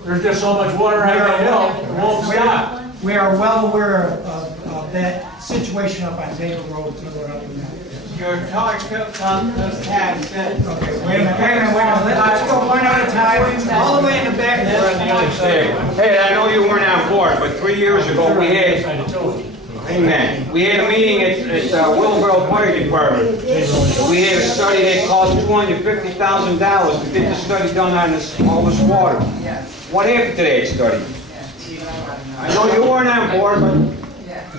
there's just so much water on the hill, it won't stop. we are well aware of that situation up on Tabor Road. Your talk on the tax. Okay, wait a minute. Let's go one at a time, all the way in the back. Hey, I know you weren't on board, but 3 years ago we had, amen, we had a meeting at Willowboro Fire Department. We had a study that cost $250,000 to get the study done on all this water. What happened to that study? I know you weren't on board,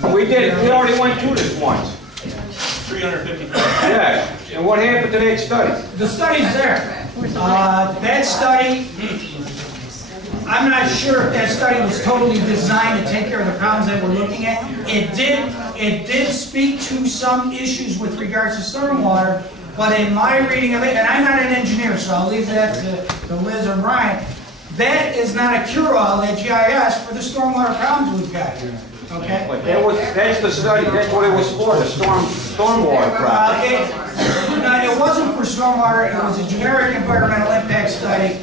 but we did it. We already went through this once. 350. Yeah, and what happened to that study? The study's there. That study, I'm not sure if that study was totally designed to take care of the problems that we're looking at. It did speak to some issues with regards to stormwater, But in my reading of it, and I'm not an engineer, so I'll leave that to Liz or Brian, that is not a cure-all, that GIS, for the stormwater problems we've got here, okay? That's the study, that's what it was for, the stormwater problem. It wasn't for stormwater, it was a generic environmental impact study,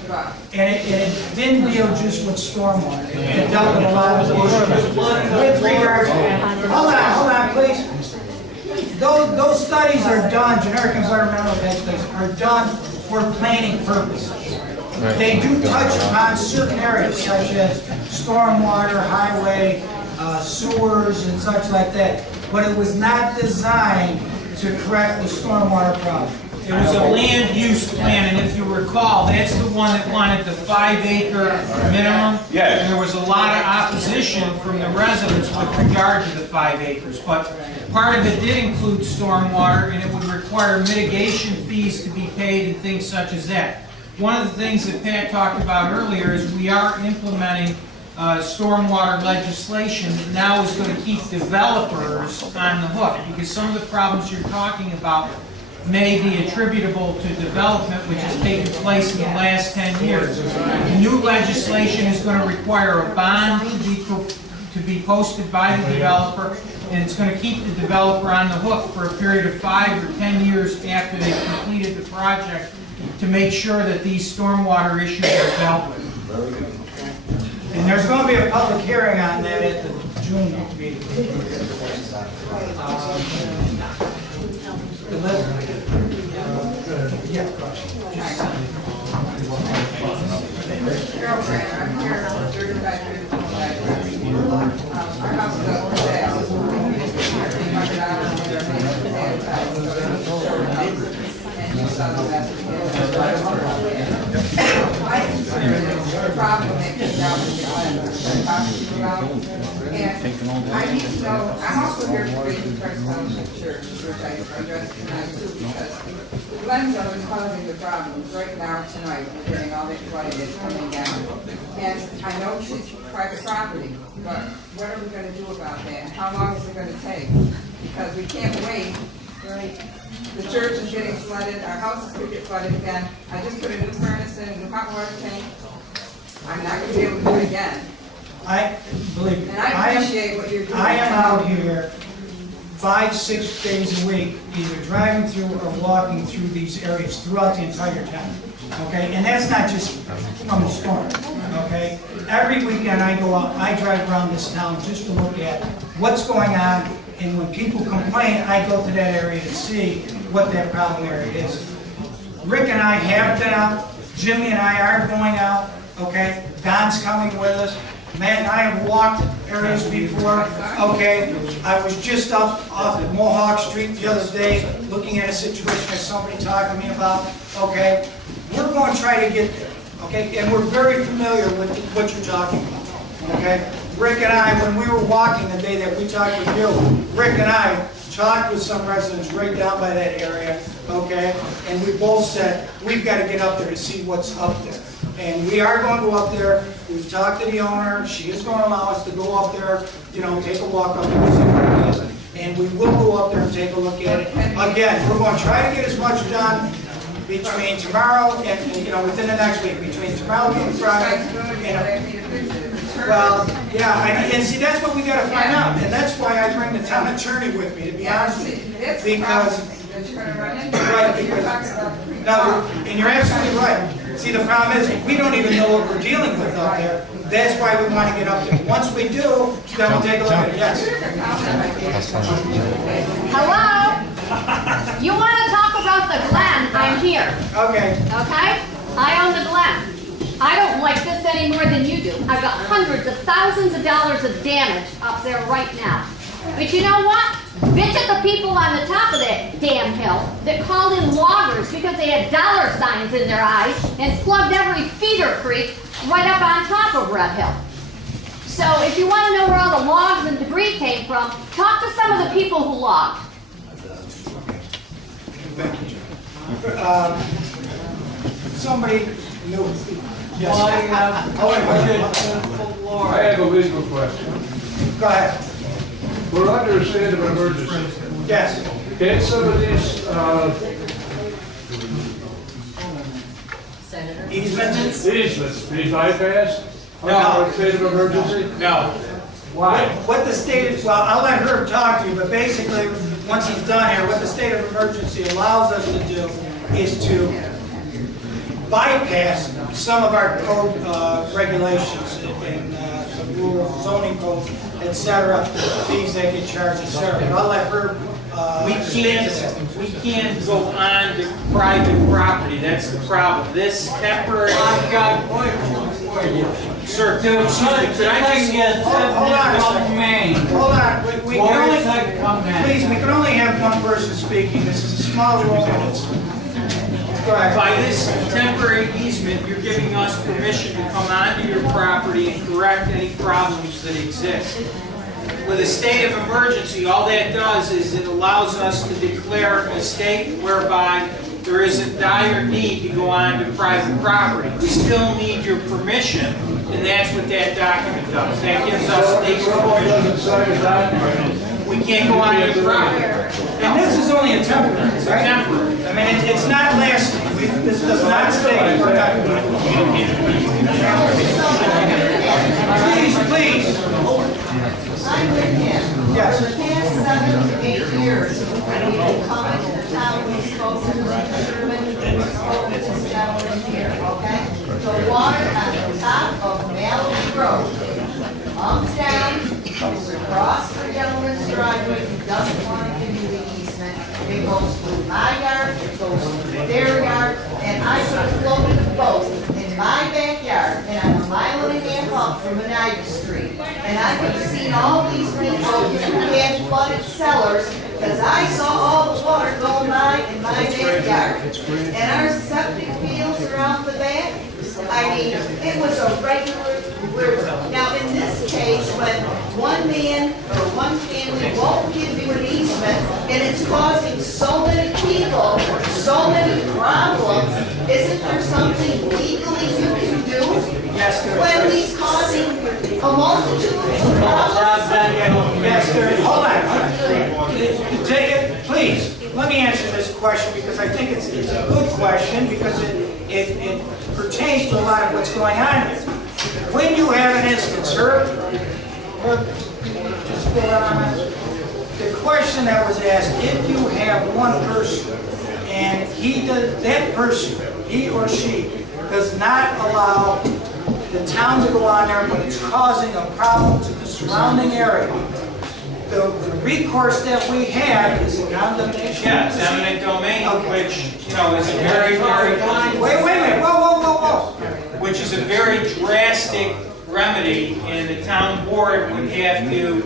and it didn't deal just with stormwater. It dealt with a lot of issues. With regard, hold on, please. Those studies are done, generic environmental impact studies are done for planning purposes. They do touch upon certain areas such as stormwater, highway, sewers, and such like that. But it was not designed to correct the stormwater problem. It was a land use plan, and if you recall, that's the one that wanted the 5-acre minimum. Yes. And there was a lot of opposition from the residents with regard to the 5 acres. But part of it did include stormwater, and it would require mitigation fees to be paid and things such as that. One of the things that Pat talked about earlier is we are implementing stormwater legislation that now is going to keep developers on the hook, because some of the problems you're talking about may be attributable to development which has taken place in the last 10 years. The new legislation is going to require a bond to be posted by the developer, and it's going to keep the developer on the hook for a period of 5 or 10 years after they've completed the project to make sure that these stormwater issues are dealt with. And there's going to be a public hearing on that at the June meeting. Carol Brand, I'm here on 35 our house is up for sale. And you saw the message. I consider this a problem that came down with the island. And I need to know, I'm also here to raise the Christ Fellowship Church, which I addressed tonight too, because the Glen Zone is causing the problems. Right now, tonight, we're getting all this flooding that's coming down. And I know it's private property, but what are we going to do about that? And how long is it going to take? Because we can't wait, right? The church is getting flooded, our houses could get flooded again. I just put a new furnace in, a new hot water tank. I'm not going to be able to do it again. Believe me, And I appreciate what you're doing. I am out here 5-6 days a week, either driving through or walking through these areas throughout the entire town. Okay, and that's not just from the storm. Okay, every weekend I go out, I drive around this town just to look at what's going on, and when people complain, I go to that area to see what that problem area is. Rick and I have been out. Jimmy and I are going out. Okay, Don's coming with us. Matt and I have walked areas before, okay? I was just up off of Mohawk Street the other day, looking at a situation that somebody talked to me about, okay? We're going to try to get there, okay? And we're very familiar with what you're talking about, okay? Rick and I, when we were walking the day that we talked with you, Rick and I talked with some residents right down by that area, okay? And we both said, we've got to get up there to see what's up there. And we are going to go up there. We've talked to the owner. She is going to allow us to go up there, you know, take a walk up there and see what it is. And we will go up there and take a look at it. Again, we're going to try to get as much done between tomorrow and you know, within the next week, between tomorrow and Friday. Well, yeah, and see, that's what we got to find out. And that's why I bring the town attorney with me, to be honest with you. Because, right, because, no, and you're absolutely right. See, the problem is, we don't even know what we're dealing with up there. That's why we want to get up there. Once we do, then we'll take a look at it. Yes. Hello? You want to talk about the Glen? I'm here. Okay. Okay? I own the Glen. I don't like this any more than you do. I've got hundreds of thousands of dollars of damage up there right now. But you know what? Bitch at the people on the top of that damn hill that called in loggers because they had dollar signs in their eyes and plugged every feeder creek right up on top of Red Hill. So if you want to know where all the logs and debris came from, talk to some of the people who logged. Somebody knew. Yes. I have a legal question. Go ahead. We're under a state of emergency. Yes. Can some of these easements? Easements, be bypassed? No. State of emergency? No. Why? What the state, well, I'll let Herb talk to you, but basically, once he's done here, what the state of emergency allows us to do is to bypass some of our code regulations and some rules, zoning codes, et cetera, fees they can charge, et cetera. But I'll let Herb We can't go on to private property, that's the problem. This temporary. I've got one. Sir, dude, could I just get Hold on a second. Hold on, we can only, please, we can only have one person speaking. This is a small room and it's, go ahead. By this temporary easement, you're giving us permission to come onto your property and correct any problems that exist. With a state of emergency, all that does is it allows us to declare a state whereby there is a dire need to go onto private property. We still need your permission, and that's what that document does. That gives us legal permission. We can't go on your property. And this is only a temporary, right? It's temporary. I mean, it's not lasting. This does not stay forever. Please. I'm with him. Yes. For the past 7 to 8 years, we've been coming to the town, we've spoken to Sherman, we've spoken to this gentleman here, okay? The water on the top of Mallory Road comes down, goes across the gentleman's driveway, he doesn't want to give you the easement. It goes through my yard, it goes through their yard, and I could have floated a boat in my backyard, and I'm a mile and a half up from Oneida Street. And I could have seen all these people who had flooded cellars, because I saw all the water going by in my backyard. And our septic fields are out the back. I mean, it was a regular river. Now, in this case, when one man or one family won't give you an easement, and it's causing so many people so many problems, isn't there something legally you can do? Yes, there is. When he's causing a multitude of problems? Yes, there is. Hold on. Please, let me answer this question because I think it's a good question because it pertains to a lot of what's going on here. When you have an instance, sir, just fill out on that. The question that was asked, if you have one person and that person, he or she, does not allow the town to go on there, but it's causing a problem to the surrounding area, the recourse that we have is a condemnation. Yes, eminent domain, which, is a very, very... Wait a minute, whoa. Which is a very drastic remedy, and the town board would have to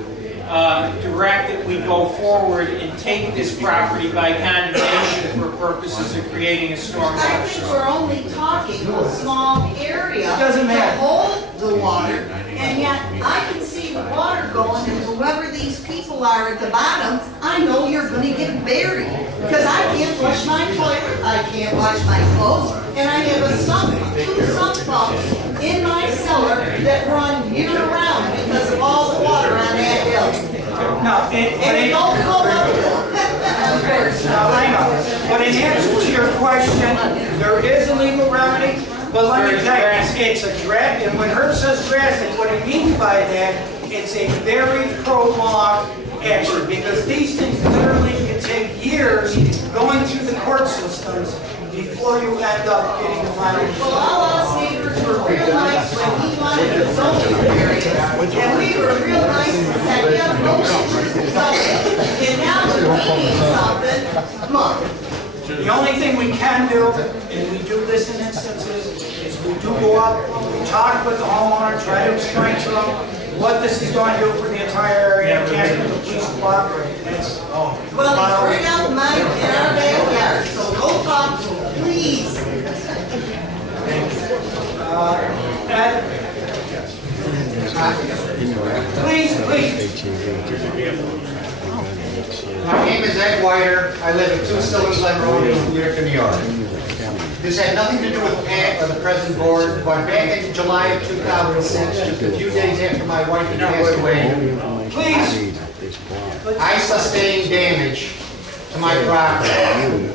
direct that we go forward and take this property by condemnation for purposes of creating a stormwater I think system. we're only talking a small area It doesn't matter. to hold the water, and yet I can see the water going, and whoever these people are at the bottom, I know you're gonna get buried. Because I can't flush my toilet, I can't wash my clothes, and I have two sump pumps in my cellar that run year-round because of all the water on that hill. No, And it don't go uphill. No, I know. But in answer to your question, there is a legal remedy, but let me tell you, it's a drastic, and when Herb says drastic, what he means by that, it's a very prolonged action, because these things literally can take years going through the court systems before you end up getting the final. Well, all us neighbors were real nice when he wanted to zone the areas, and we were real nice and said, yeah, no issues with zoning. And now when we need something, come on. The only thing we can do, and we do this in instances, is we do go up, we talk with the homeowner, try to explain to them what this is going to do for the entire area, can't the police cooperate. Well, it's right out in our backyard, so go talk to him, please. My name is Ed Whiter. I live at 2 Silver Glen Road in Utica, New York. This had nothing to do with Pat or the present board, but back in July of 2006, just a few days after my wife had passed away, I sustained damage to my property.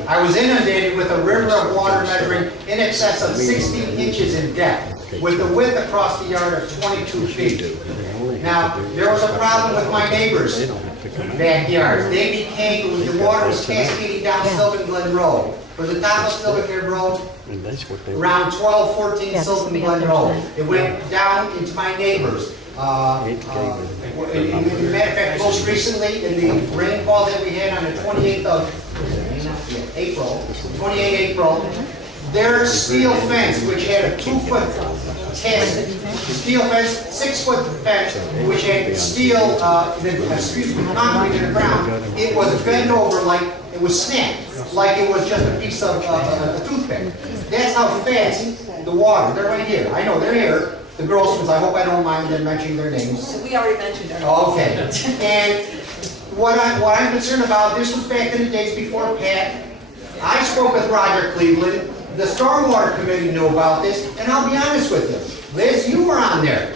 I was inundated with a river of water measuring in excess of 60 inches in depth, with the width across the yard of 22 feet. Now, there was a problem with my neighbors' backyards. The water was cascading down Sylvan Glen Road. From the top of Sylvan Glen Road, around 1214 Sylvan Glen Road. It went down into my neighbors. Matter of fact, most recently, in the rainfall that we had on the 28th of April, their steel fence, which had a 2-foot steel fence, 6-foot fence, which had steel, concrete in the ground, it was bent over like it was snapped, like it was just a piece of a toothpick. That's how fast the water, they're right here, I know, they're here. The Grossmans, I hope I don't mind them mentioning their names. We already mentioned our. Okay. And what I'm concerned about, this was back in the days before Pat. I spoke with Roger Cleveland. The Stormwater Committee knew about this, and I'll be honest with you. Liz, you were on there,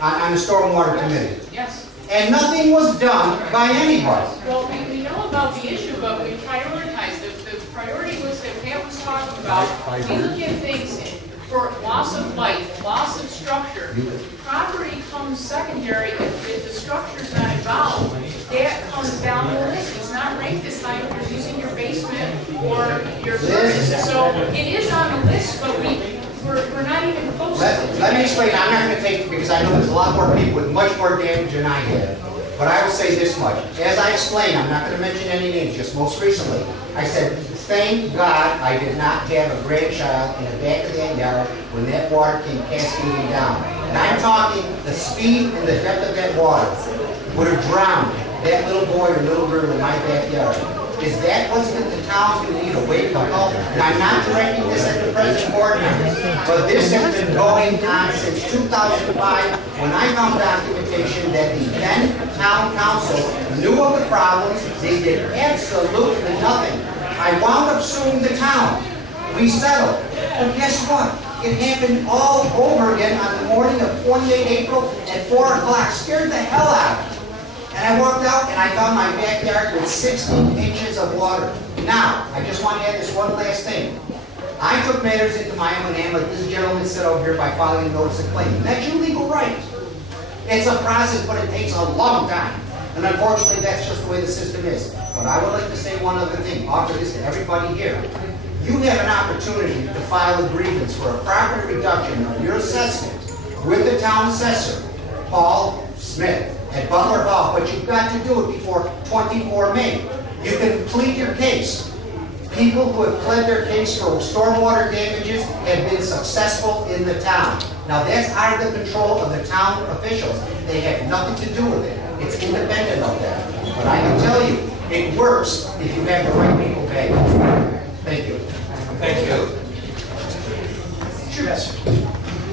on the Stormwater Committee. Yes. And nothing was done by anybody. Well, we know about the issue, but we prioritized. The priority list that Pat was talking about, we look at things for loss of life, loss of structure. Property comes secondary if the structure's not involved. That comes down the list. It's not ranked this high if you're using your basement or your furnace. So it is on the list, but we're not even close to it. Let me explain. I'm not going to take, because I know there's a lot more people with much more damage than I have. But I will say this much. As I explained, I'm not going to mention any names, just most recently, I said, thank God I did not have a grandchild in the back of that yard when that water came cascading down. And I'm talking the speed and the depth of that water would have drowned that little boy or little girl in my backyard. Is that what's the town's going to need, a wake-up call? And I'm not directing this at the present board members, but this has been going on since 2005 when I found documentation that the then town council knew of the problems. They did absolutely nothing. I wound up suing the town. We settled. But guess what? It happened all over again on the morning of 28 April at 4 o'clock. Scared the hell out of me. And I walked out and I found my backyard with 16 inches of water. Now, I just want to add this one last thing. I took matters into my own hand, like this gentleman said over here, by filing a notice of claim. That's your legal right. It's a process, but it takes a long time. And unfortunately, that's just the way the system is. But I would like to say one other thing, offer this to everybody here. You have an opportunity to file a grievance for a proper reduction of your assessment with the town assessor, Paul Smith, at Butler Hall, but you've got to do it before 24 May. You can plead your case. People who have pled their case for stormwater damages have been successful in the town. Now that's out of the control of the town officials. They have nothing to do with it. It's independent of that. But I can tell you, it works if you have the right people paying. Thank you. Thank you. Yes.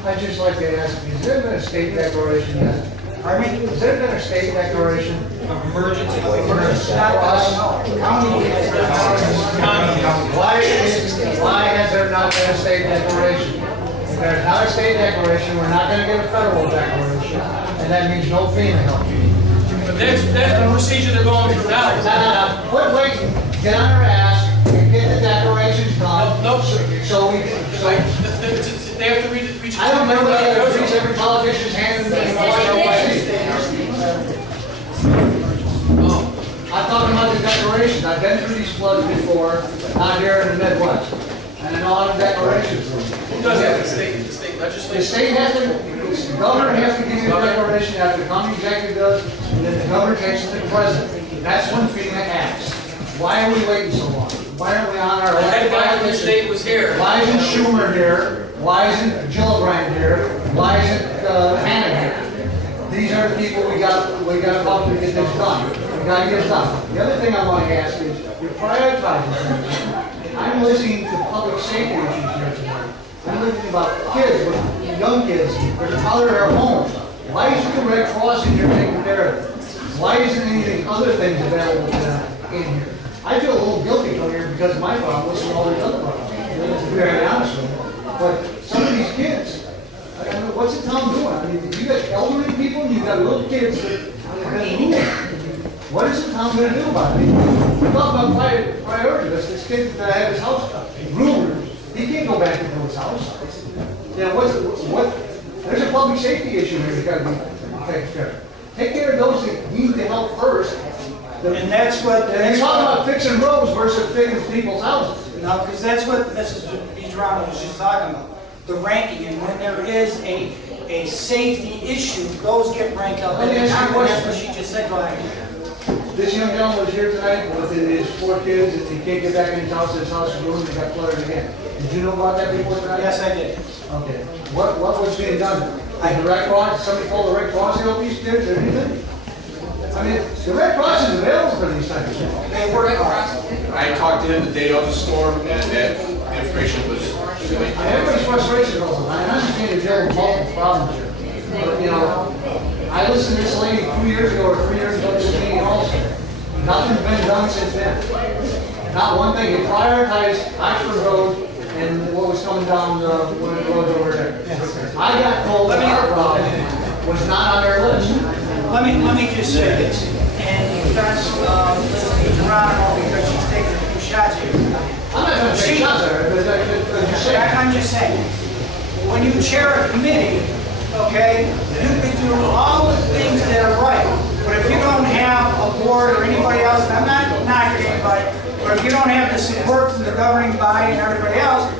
I'd just like to ask, has there been a state declaration yet? Pardon me? Has there been a state declaration? Of emergency. Not us. Why has there not been a state declaration? If there's not a state declaration, we're not going to get a federal declaration, and that means no FEMA help. But that's the procedure they're going through now. Quit waiting, get on our ass, and get the declarations done. Nope. So we, they have to reach. I don't remember that every politician's hand in the I'm talking about the declarations. I've been through these floods before, not here in the Midwest. And I know how the declarations work. Who does that? The state legislature? The state has to, the governor has to give you a declaration after the county executive does, and then the governor takes it to the president. That's when FEMA acts. Why are we waiting so long? Why aren't we on our... The head guy of the state was here. Why isn't Schumer here? Why isn't Gillibrand here? Why isn't Hanna here? These are the people we got to talk to get this done. We got to get it done. The other thing I want to ask is, you're prioritizing things. I'm listening to public safety issues here tonight. I'm listening about kids, young kids, that are out of their homes. Why isn't the Red Cross in here taking care of it? Why isn't anything other things available to them in here? I feel a little guilty coming here because of my problems and all these other problems. To be very honest with you. But some of these kids, I don't know, what's the town doing? I mean, you got elderly people and you got little kids that are going to move. What is the town gonna do about it? We talk about priorities, this kid that had his house ruined, he can't go back into his house. Yeah, there's a public safety issue here, you gotta be taken care of. Take care of those that need the help first. And that's what. And talk about fixing roads versus fixing people's houses. No, because that's what Mrs. DeGeronimo was just talking about, the ranking, and when there is a safety issue, those get ranked up. Let me ask you a That's what question. she just said, go ahead. This young gentleman was here tonight with his 4 kids, and he can't get back in his house is ruined, and got flooded again. Did you know about that before tonight? Yes, I did. Okay. What was being done? The Red Cross, somebody called the Red Cross to help these kids or anything? I mean, the Red Cross is available for these types of things. They work hard. I talked to him the day of the storm, and that information was. Everybody's frustration goes on. I understand you're dealing with multiple problems here. But, you know, I listened to this lady 2 years ago or 3 years ago, this meeting also. Nothing's been done since then. Not one thing. They prioritized Oxford Road and what was coming down one of the roads over there. I got told that our problem was not on their list. Let me just say this, and that's Geronimo, because she's taking a few shots here. I'm not going to take shots at her, but I'm just saying, when you chair a committee, okay, you can do all the things that are right, but if you don't have a board or anybody else, and I'm not knocking anybody, but if you don't have the support from the governing body and everybody else,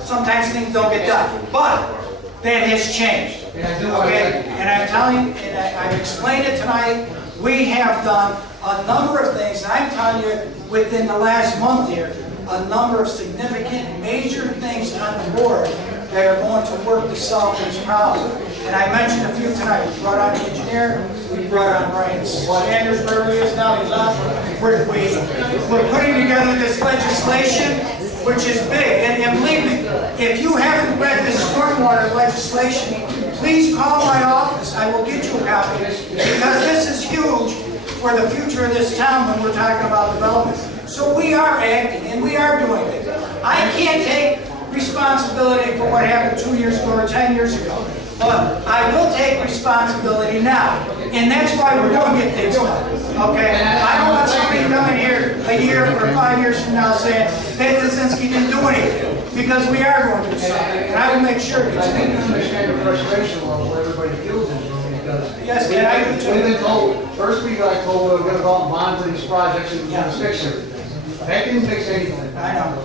sometimes things don't get done. But that has changed. Okay, and I'm telling you, and I've explained it tonight, we have done a number of things, and I'm telling you, within the last month here, a number of significant, major things on the board that are going to work to solve this problem. And I mentioned a few tonight. We brought on the engineer, we brought on Ryan Sanders, wherever he is now, he's up. We're putting together this legislation, which is big, and believe me, if you haven't read this stormwater legislation, please call my office, I will get you a copy, because this is huge for the future of this town when we're talking about development. So we are acting, and we are doing it. I can't take responsibility for what happened 2 years ago or 10 years ago, but I will take responsibility now, and that's why we're going to get things done, okay? I don't want somebody coming here a year or 5 years from now saying, hey, Tyksinski didn't do anything, because we are going to do something, and I will make sure it's I think you understand the frustration level everybody feels in this room, because yes, and I do too. We've been told, first we got told we were going to go out and bond for these projects and we're going to fix everything. That didn't fix anything. I know.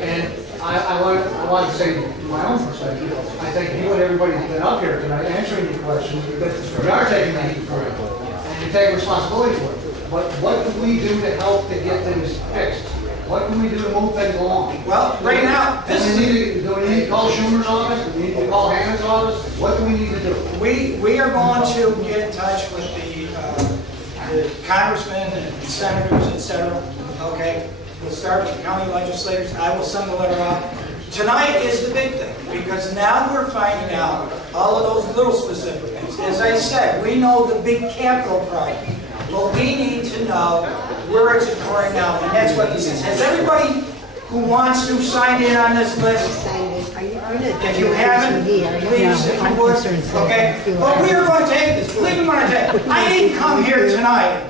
And I want to say, from my own perspective, I thank you and everybody who's been up here tonight answering your questions, because we are taking the heat for it, and you take responsibility for it. But what can we do to help to get things fixed? What can we do to move things along? Well, right now, do we need to call Schumer's office? Do we need to call Hannah's office? What do we need to do? We are going to get in touch with the congressmen and senators, et cetera, okay? We'll start with the county legislators. I will send the letter out. Tonight is the big thing, because now we're finding out all of those little specific things. As I said, we know the big capital project, but we need to know where it's occurring now, and that's what this is. Has everybody who wants to sign in on this list? If you haven't, please, if you would, okay? But we are going to take this, believe me when I tell you. I didn't come here tonight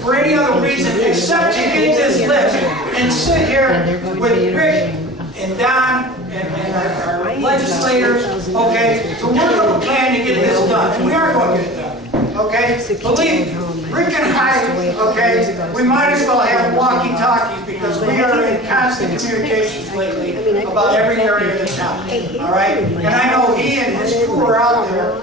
for any other reason except to get this list and sit here with Rick and Don and our legislators, okay, to work up a plan to get this done. And we are going to get it done, okay? Believe me, Rick and I, okay, we might as well have walkie-talkies because we are in constant communications lately about every area of the town, all right? And I know he and his crew are out there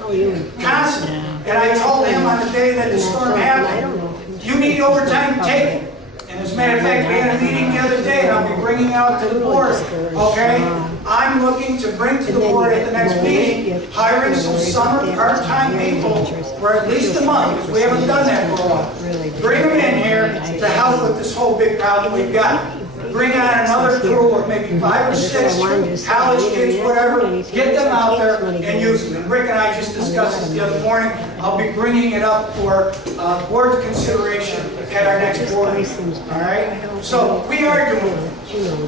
constantly. And I told him on the day that the storm happened, you need overtime, take it. And as a matter of fact, we had a meeting the other day, and I'll be bringing out to the board, okay? I'm looking to bring to the board at the next meeting, hiring some summer part-time people for at least a month, because we haven't done that for a while. Bring them in here to help with this whole big problem we've got. bring on another crew of maybe 5 or 6 college kids, whatever, get them out there and use them. And Rick and I just discussed this the other morning. I'll be bringing it up for board consideration at our next board meeting, all right? So we are doing it.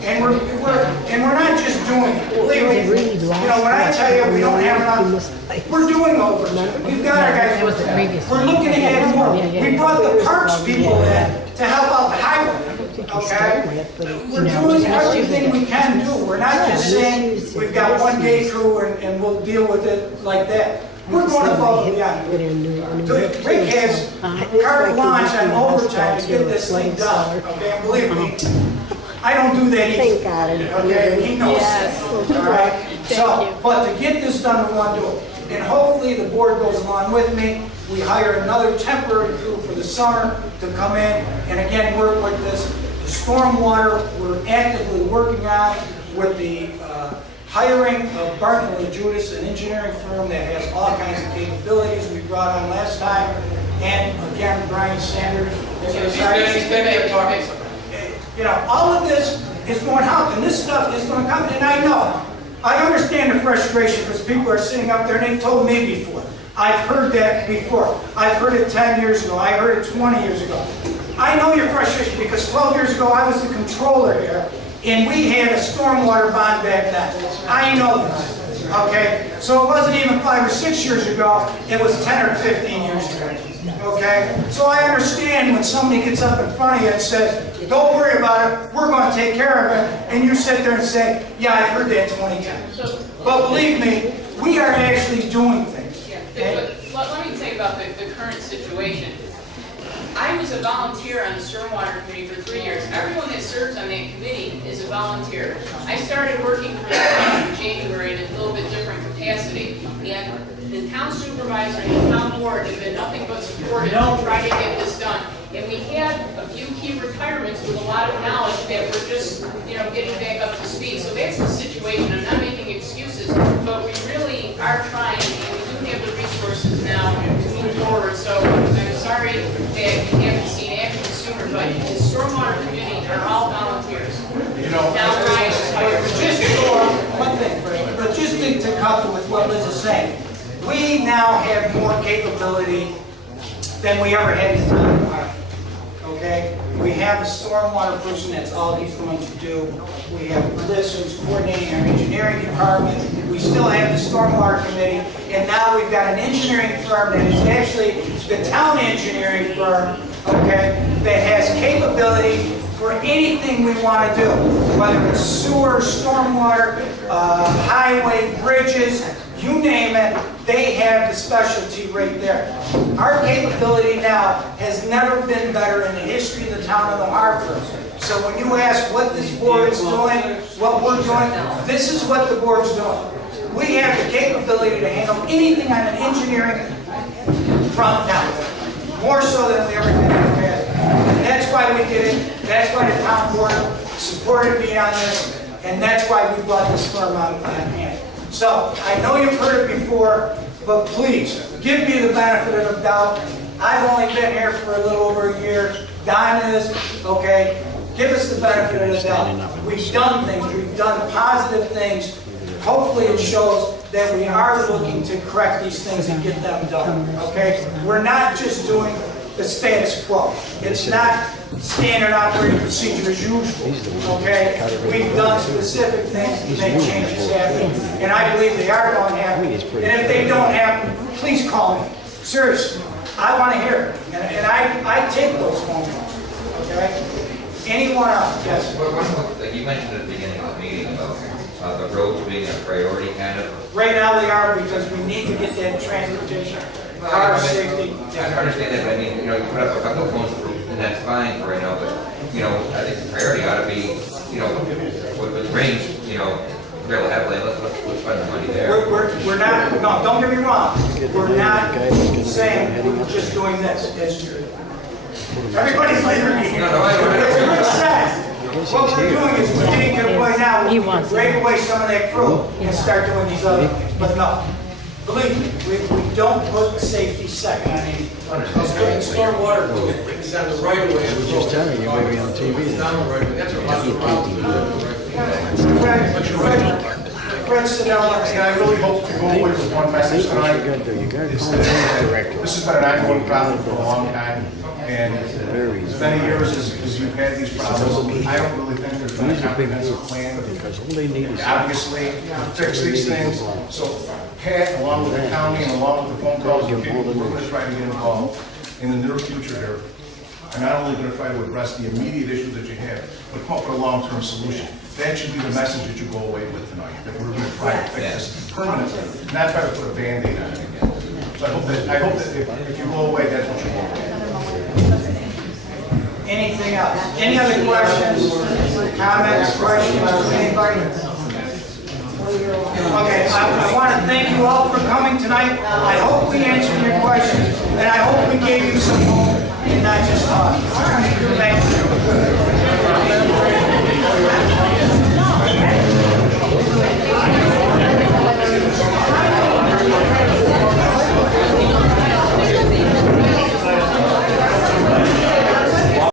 And we're not just doing it. Believe me, you know, when I tell you we don't have enough, we're doing overtime. We've got our guys working. We're looking to add more. We brought the parks people in to help out the highway, okay? We're doing everything we can do. We're not just saying we've got one day crew and we'll deal with it like that. We're going above and beyond. So Rick has carte blanche on overtime to get this thing done, okay? And believe me, I don't do that either. Okay, he knows that, all right? So, but to get this done, we want to do it. And hopefully the board goes along with me. We hire another temporary crew for the summer to come in and again work with this. The stormwater, we're actively working on with the hiring of Barton & Judas, an engineering firm that has all kinds of capabilities we brought on last time. And again, Brian Sanders. You know, all of this is going to help, and this stuff is going to come. And I understand the frustration because people are sitting up there and they've told me before. I've heard that before. I've heard it 10 years ago. I heard it 20 years ago. I know your frustration because 12 years ago I was the controller here, and we had a stormwater bond back then. I know this, okay? So it wasn't even 5 or 6 years ago. It was 10 or 15 years ago, okay? So I understand when somebody gets up in front of you and says, don't worry about it, we're going to take care of it, and you sit there and say, yeah, I've heard that 20 times. But believe me, we are actually doing things. Yeah, but let me tell you about the current situation. I was a volunteer on the Stormwater Committee for 3 years. Everyone that serves on that committee is a volunteer. I started working for the town in January in a little bit different capacity. And the town supervisor and the town board have been nothing but supportive to try to get this done. And we had a few key retirements with a lot of knowledge that we're just, you know, getting back up to speed. So that's the situation. I'm not making excuses, but we really are trying, and we do have the resources now to move forward. So I'm sorry that you haven't seen action sooner, but the Stormwater Committee are all volunteers. You know, Now, Ryan, But just to couple with what Liz is saying, we now have more capability than we ever had in the town. Okay? We have a stormwater person, that's all he's going to do. We have Liz who's coordinating our engineering department. We still have the stormwater committee, and now we've got an engineering firm that is actually the town engineering firm, okay, that has capability for anything we want to do, whether it's sewer, stormwater, highway, bridges, you name it, they have the specialty right there. Our capability now has never been better in the history of the town of Hartford. So when you ask what this board is doing, what we're doing, this is what the board's doing. We have the capability to handle anything on an engineering front now, more so than we ever did in the past. And that's why we did it. That's why the town board supported me on this, and that's why we brought this firm on hand. So, I know you've heard it before, but please, give me the benefit of the doubt. I've only been here for a little over a year. Don is, okay? Give us the benefit of the doubt. We've done things. We've done positive things. Hopefully it shows that we are looking to correct these things and get them done, okay? We're not just doing the status quo. It's not standard operating procedure as usual, okay? We've done specific things to make changes happen, and I believe they are going to happen. And if they don't happen, please call me. Seriously, I want to hear it, and I take those phone calls, okay? Anyone else? Yes? Like you mentioned at the beginning of the meeting about the roads being a priority kind of. Right now they are, because we need to get that transportation, car safety. I understand that, but I mean, you know, you put up a couple of phones and that's fine for right now, but, you know, I think the priority ought to be, you know, with range, you know, fairly heavily, let's spend the money there. We're not, no, don't get me wrong, we're not saying we're just doing this. Everybody's leaving me here. As Rick said, what we're doing is we're getting to the point now where we can break away some of that crew and start doing these other things. But no, believe me, we don't put safety second on anything. the stormwater code is on the right of way of the road. Just telling you, maybe on TV. It's not on the right of way, that's a lot of problems with the right of way. But you're right. And I really hope to go away with one message tonight. Is that this has been an ongoing problem for a long time, and as many years as you've had these problems, I don't really think there's been a comprehensive plan obviously to fix these things. So Pat, along with the county and along with the phone calls and people, we're going to try to get involved in the near future here. I'm not only going to try to address the immediate issues that you have, but come up with a long-term solution. That should be the message that you go away with tonight, that we're going to try to fix this permanently, not try to put a Band-Aid on it again. So I hope that if you go away, that's what you go away. Anything else? Any other questions, comments, questions from anybody? Okay, I want to thank you all for coming tonight. I hope we answered your questions, and I hope we gave you some hope and not just talk. Thank you.